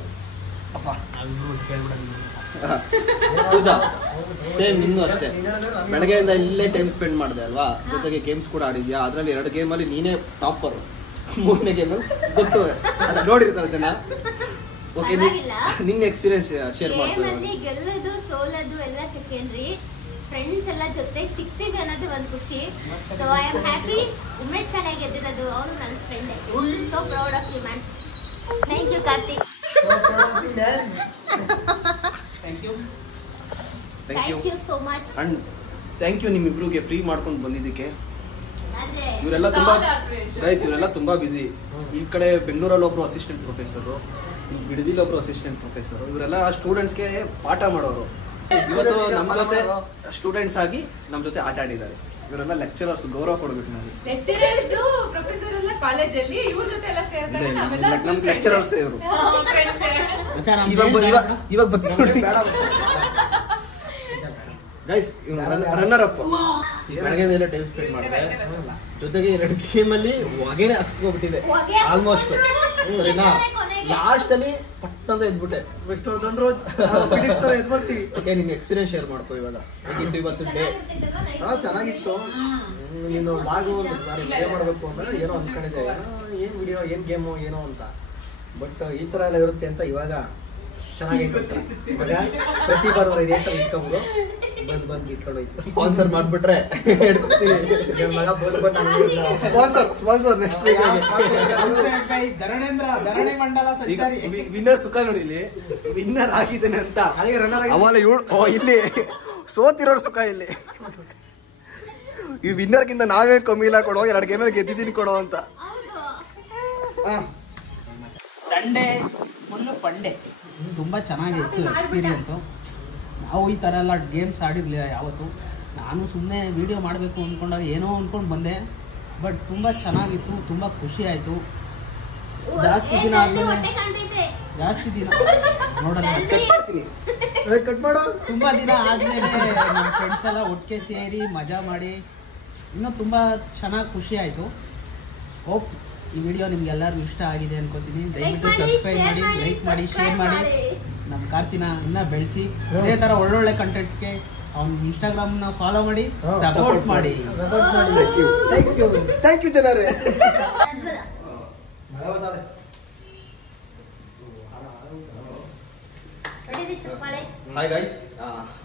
ಪೂಜಾ ಸೇಮ್ ನಿನ್ನೂ ಅಷ್ಟೇ. ಬೆಳಗ್ಗೆಯಿಂದ ಇಲ್ಲೇ ಟೈಮ್ ಸ್ಪೆಂಡ್ ಮಾಡಿದೆ ಅಲ್ವಾ? ಜೊತೆಗೆ ಗೇಮ್ಸ್ ಕೂಡ ಆಡಿದ್ಯಾ. ಅದರಲ್ಲಿ 2 ಗೇಮಲ್ಲಿ ನೀನೇ ಟಾಪರ್. ಮೂರನೇ ಗೇಮಲ್ಲಿ ಗೊತ್ತು ಅದ ನೋಡಿರ್ತಾರೆ ಜನ. ಓಕೆ, ನಿನ್ನ ಎಕ್ಸ್ಪೀರಿಯನ್ಸ್ ಶೇರ್ ಮಾಡ್ತೀನಿ. ಗೇಮಲ್ಲಿ ಗೆಲ್ಲೋದು ಸೋಲೋದು ಎಲ್ಲ ಸೆಕೆಂಡ್ರಿ, ಫ್ರೆಂಡ್ಸ್ ಎಲ್ಲ ಜೊತೆಗೆ ಸಿಗ್ತೀವಿ ಅನ್ನೋದು ಒಂದು ಖುಷಿ. So I am happy. Umesh ಕಲೆ ಗೆದ್ದಿರೋದು, ಅವನು ನನ್ನ friend. So proud of you man. Thank you Karthik. Thank you so much. And thank you ನಿಮ್ಮಿಬ್ರಿಗೆ ಫ್ರೀ ಮಾಡ್ಕೊಂಡು ಬಂದಿದ್ದಕ್ಕೆ. ಇವರೆಲ್ಲ ತುಂಬಾ ಗೈಸ್, ಇವರೆಲ್ಲ ತುಂಬಾ ಬಿಸಿ. ಈ ಕಡೆ ಬೆಂಗಳೂರಲ್ಲಿ ಒಬ್ರು ಅಸಿಸ್ಟೆಂಟ್ ಪ್ರೊಫೆಸರು, ಬಿಡದಿಲ್ಲ ಒಬ್ರು ಅಸಿಸ್ಟೆಂಟ್ ಪ್ರೊಫೆಸರು. ಇವರೆಲ್ಲ ಸ್ಟೂಡೆಂಟ್ಸ್ಗೆ ಪಾಠ ಮಾಡೋರು. ಇವತ್ತು ನಮ್ಮ ಜೊತೆ ಸ್ಟೂಡೆಂಟ್ಸ್ ಆಗಿ ನಮ್ಮ ಜೊತೆ ಆಟ ಆಡಿದ್ದಾರೆ. ಇವರೆಲ್ಲ ಲೆಕ್ಚರರ್ಸ್, ಗೌರವ ಕೊಡ್ಬೇಕು ನಾವು. ಲೆಕ್ಚರರ್ಸ್ ಪ್ರೊಫೆಸರ್ ಎಲ್ಲ ಕಾಲೇಜಲ್ಲಿ ಇವ್ರ ಜೊತೆ ಎಲ್ಲ ಸೇರ್ತಾರೆ. ನಾವೆಲ್ಲ ನಮ್ ಲೆಕ್ಚರರ್ಸ್ ಇವರು. ಫ್ರೆಂಡ್ಸ್ ಇವಾಗ ಬರ್ತೀನಿ ನೋಡಿ ಗೈಸ್. ರನ್ನರ್ ಅಪ್ ಬೆಳಗ್ಗೆದೆಲ್ಲ ಟೈಮ್ ಸ್ಪೆಂಡ್ ಮಾಡಿದೆ. ಜೊತೆಗೆ 2 ಗೇಮಲ್ಲಿ ಹೊಗೆನೆ ಹಚ್ಕೋಬಿಟ್ಟಿದೆ ಆಲ್ಮೋಸ್ಟ್. ಸರಿನಾ, ಲಾಸ್ಟ್ ಅಲ್ಲಿ ಪಟ್ಟಂತ ಎದ್ಬಿಟ್ಟೆ. ಎದ್ಬರ್ತೀವಿ. ಓಕೆ, ನಿನ್ನ ಎಕ್ಸ್ಪೀರಿಯನ್ಸ್ ಶೇರ್ ಮಾಡ್ಕೋ. ಇವಾಗ ಹೇಗಿತ್ತು ಇವತ್ತು ಡೇ? ಚೆನ್ನಾಗಿತ್ತು. ನೀನು ಲಾಗು ವಿಡಿಯೋ ಮಾಡಬೇಕು ಅಂದ್ರೆ ಏನೋ ಅಂದ್ಕೊಂಡಿದ್ದೆ, ಏನು ವಿಡಿಯೋ ಏನು ಗೇಮು ಏನೋ ಅಂತ. ಬಟ್ ಈ ಥರ ಎಲ್ಲ ಇರುತ್ತೆ ಅಂತ ಇವಾಗ ಚೆನ್ನಾಗಿತ್ತು. ಇವಾಗ ಪ್ರತಿ ಬಾರ ಇದೆ ಅಂತ ಇಟ್ಕೊಂಡು ಬಂದು ಇಟ್ಕೊಂಡು ಸ್ಪಾನ್ಸರ್ ಮಾಡ್ಬಿಟ್ರೆ ಸ್ಪಾನ್ಸರ್ ನೆಕ್ಸ್ಟ್ ಧರಣಿ ಮಂಡಲ ಸಂಚಾರಿ ವಿನ್ನರ್ ಸುಖ ನೋಡಿ. ಇಲ್ಲಿ ವಿನ್ನರ್ ಆಗಿದ್ದೇನೆ ಅಂತ ಅವಾಗ ಇಲ್ಲಿ ಸೋತಿರೋರು ಸುಖ. ಇಲ್ಲಿ ಈ ವಿನ್ನರ್ಗಿಂತ ನಾವೇನು ಕಮ್ಮಿ ಇಲ್ಲ ಕೊಡೋ, 2 ಗೇಮಲ್ಲಿ ಗೆದ್ದಿದ್ದೀನಿ ಕೊಡೋ ಅಂತ. ಸಂಡೇ ಫುಲ್ಲು ಫಂಡೇ, ತುಂಬ ಚೆನ್ನಾಗಿತ್ತು ಎಕ್ಸ್ಪೀರಿಯೆನ್ಸು. ನಾವು ಈ ಥರ ಎಲ್ಲ ಗೇಮ್ಸ್ ಆಡಿರಲಿಲ್ಲ ಯಾವತ್ತು. ನಾನು ಸುಮ್ಮನೆ ವೀಡಿಯೋ ಮಾಡಬೇಕು ಅಂದ್ಕೊಂಡಾಗ ಏನೋ ಅಂದ್ಕೊಂಡು ಬಂದೆ. ಬಟ್ ತುಂಬ ಚೆನ್ನಾಗಿತ್ತು, ತುಂಬ ಖುಷಿ ಆಯಿತು. ಜಾಸ್ತಿ ದಿನ ನೋಡೋಣ, ಕಟ್ ಮಾಡೋ. ತುಂಬ ದಿನ ಆದಮೇಲೆ ನಮ್ಮ ಫ್ರೆಂಡ್ಸ್ ಎಲ್ಲ ಒಟ್ಟಿಗೆ ಸೇರಿ ಮಜಾ ಮಾಡಿ ಇನ್ನೂ ತುಂಬ ಚೆನ್ನಾಗಿ ಖುಷಿ ಆಯಿತು. ಹೋಪ್ ಈ ವಿಡಿಯೋ ನಿಮ್ಗೆಲ್ಲರಿಗೂ ಇಷ್ಟ ಆಗಿದೆ ಅನ್ಕೋತೀನಿ. ದಯವಿಟ್ಟು ಸಬ್ಸ್ಕ್ರೈಬ್ ಮಾಡಿ, ಲೈಕ್ ಮಾಡಿ, ಶೇರ್ ಮಾಡಿ. ನಮ್ಮ ಕಾರ್ತಿನ ಇನ್ನೂ ಬೆಳೆಸಿ ಇದೇ ಥರ ಒಳ್ಳೊಳ್ಳೆ ಕಂಟೆಂಟ್ಗೆ ಅವ್ನ ಇನ್ಸ್ಟಾಗ್ರಾಮ್ನ ಫಾಲೋ ಮಾಡಿ, ಸಪೋರ್ಟ್ ಮಾಡಿ. ಥ್ಯಾಂಕ್ ಯು ಜನರೇ. ಹಾಯ್ ಗೈಸ್,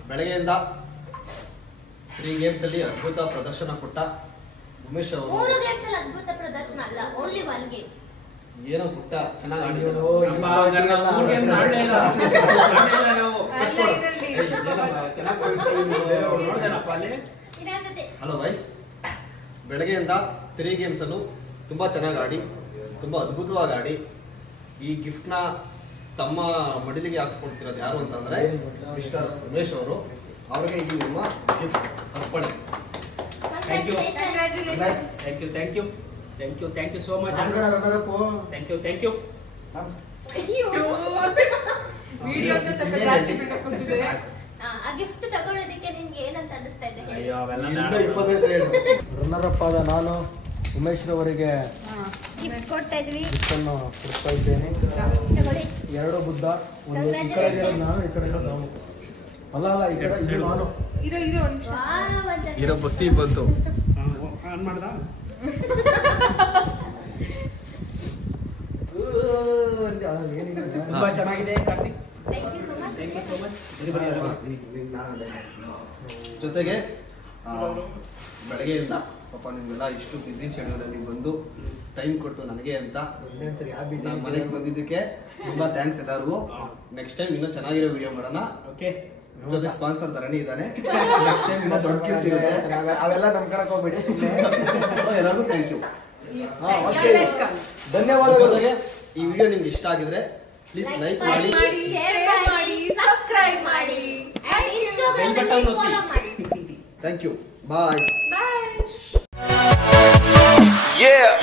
ಬೆಳಗ್ಗೆಯಿಂದ 3 ಗೇಮ್ಸ್ ಅಲ್ಲಿ ಅದ್ಭುತ ಪ್ರದರ್ಶನ ಕೊಟ್ಟ ಉಮೇಶ್ ಅವರು. 3 ಗೇಮ್ಸ್ ಅಲ್ಲಿ ಅದ್ಭುತ ಪ್ರದರ್ಶನ ಅಲ್ಲ, ಓನ್ಲಿ 1 ಗೇಮ್. ಏನೋ ಪುಟ್ಟ ಚೆನ್ನಾಗಿ ಆಡಿದ್ರು. ಹಲೋ ಗೈಸ್, ಬೆಳಗ್ಗೆಯಿಂದ 3 ಗೇಮ್ಸ್ ಅನ್ನು ತುಂಬಾ ಚೆನ್ನಾಗಿ ಆಡಿ, ತುಂಬಾ ಅದ್ಭುತವಾಗಿ ಆಡಿ ಈ ಗಿಫ್ಟ್ ನ ತಮ್ಮ ಮಡಿಲಿಗೆ ಹಾಕ್ಸ್ಕೊಡ್ತಿರೋದು ಯಾರು ಅಂತಂದ್ರೆ ಮಿಸ್ಟರ್ ಉಮೇಶ್ ಅವರು. ಅವ್ರಿಗೆ ಈ ನಿಮ್ಮ ಗಿಫ್ಟ್ ಅರ್ಪಣೆ. Thank you so much. Thank you. Video ಅಂತ ಸ್ವಲ್ಪ ಜಾಸ್ತಿ ಬೇಕಾಗ್ತಿದೆ. ಆ ಗಿಫ್ಟ್ ತಗೊಳ್ಳೋದಕ್ಕೆ ನಿಮ್ಗೆ ಏನಂತ ಅನಿಸ್ತಾ ಇದೆ ಹೇಳಿ? ರನ್ನರ್ ಅಪ್ ಆದ ನಾನು ಉಮೇಶ್ ರವರಿಗೆ ಗಿಫ್ಟ್ ಕೊಡ್ತಾ ಇದ್ವಿ. ಗಿಫ್ಟನ್ನು ಕೊಡ್ತಾ ಇದ್ದೇನೆ. ತಗೊಳ್ಳಿ. 2 ಬುದ್ಧ, ಒಂದು ಈ ಕಡೆ ಇರೋದು ನಾನು, ಈ ಕಡೆ ಇರೋದು ನಾವು. ಅಲ್ಲ ಈ ಕಡೆ ಇದು ನಾನು. ಇರೋ ಒಂದು ವಾವ್ ಅಂತ ಇರೋ ಬತ್ತಿ ಬಂತು. ಆನ್ ಮಾಡ್ದಾ? ತುಂಬಾ ಚೆನ್ನಾಗಿದೆ Karthik. Thank you so much. ಜೊತೆಗೆ ಬೆಳಗ್ಗೆಯಿಂದ ಪಾಪ ನಿಮ್ಗೆಲ್ಲ ಇಷ್ಟು ಬಿಸಿ ಶೆಡ್ಯೂಲಲ್ಲಿ ಬಂದು ಟೈಮ್ ಕೊಟ್ಟು ನನಗೆ ಅಂತ ನಮ್ಮ ಮನೆಗೆ ಬಂದಿದ್ದಕ್ಕೆ ತುಂಬಾ ಥ್ಯಾಂಕ್ಸ್ ಎಲ್ಲರಿಗೂ. ನೆಕ್ಸ್ಟ್ ಟೈಮ್ ಇನ್ನೂ ಚೆನ್ನಾಗಿರೋ ವಿಡಿಯೋ ಮಾಡೋಣ. ಓಕೆ, ಜೊತೆ ಸ್ಪಾನ್ಸರ್ ಧರಣಿ ಇದ್ದಾನೆ. ನೆಕ್ಸ್ಟ್ ಟೈಮ್ ಇನ್ನೂ ದೊಡ್ಡ ಗಿಫ್ಟ್ ಇರುತ್ತೆ. ಅವೆಲ್ಲ ನಮ್ ಕಡೆ ಹೋಗ್ಬೇಡಿ. ಎಲ್ಲರಿಗೂ ಥ್ಯಾಂಕ್ ಯು, ಧನ್ಯವಾದಗಳು. ಜೊತೆಗೆ ಈ ವಿಡಿಯೋ ನಿಮ್ಗೆ ಇಷ್ಟ ಆಗಿದ್ರೆ ಪ್ಲೀಸ್ ಲೈಕ್ ಮಾಡಿ, ಶೇರ್ ಮಾಡಿ, ಸಬ್ಸ್ಕ್ರೈಬ್ ಮಾಡಿ, and Instagram ಅಲ್ಲಿ ಫಾಲೋ ಮಾಡಿ. Thank you, bye. Bye. Yeah.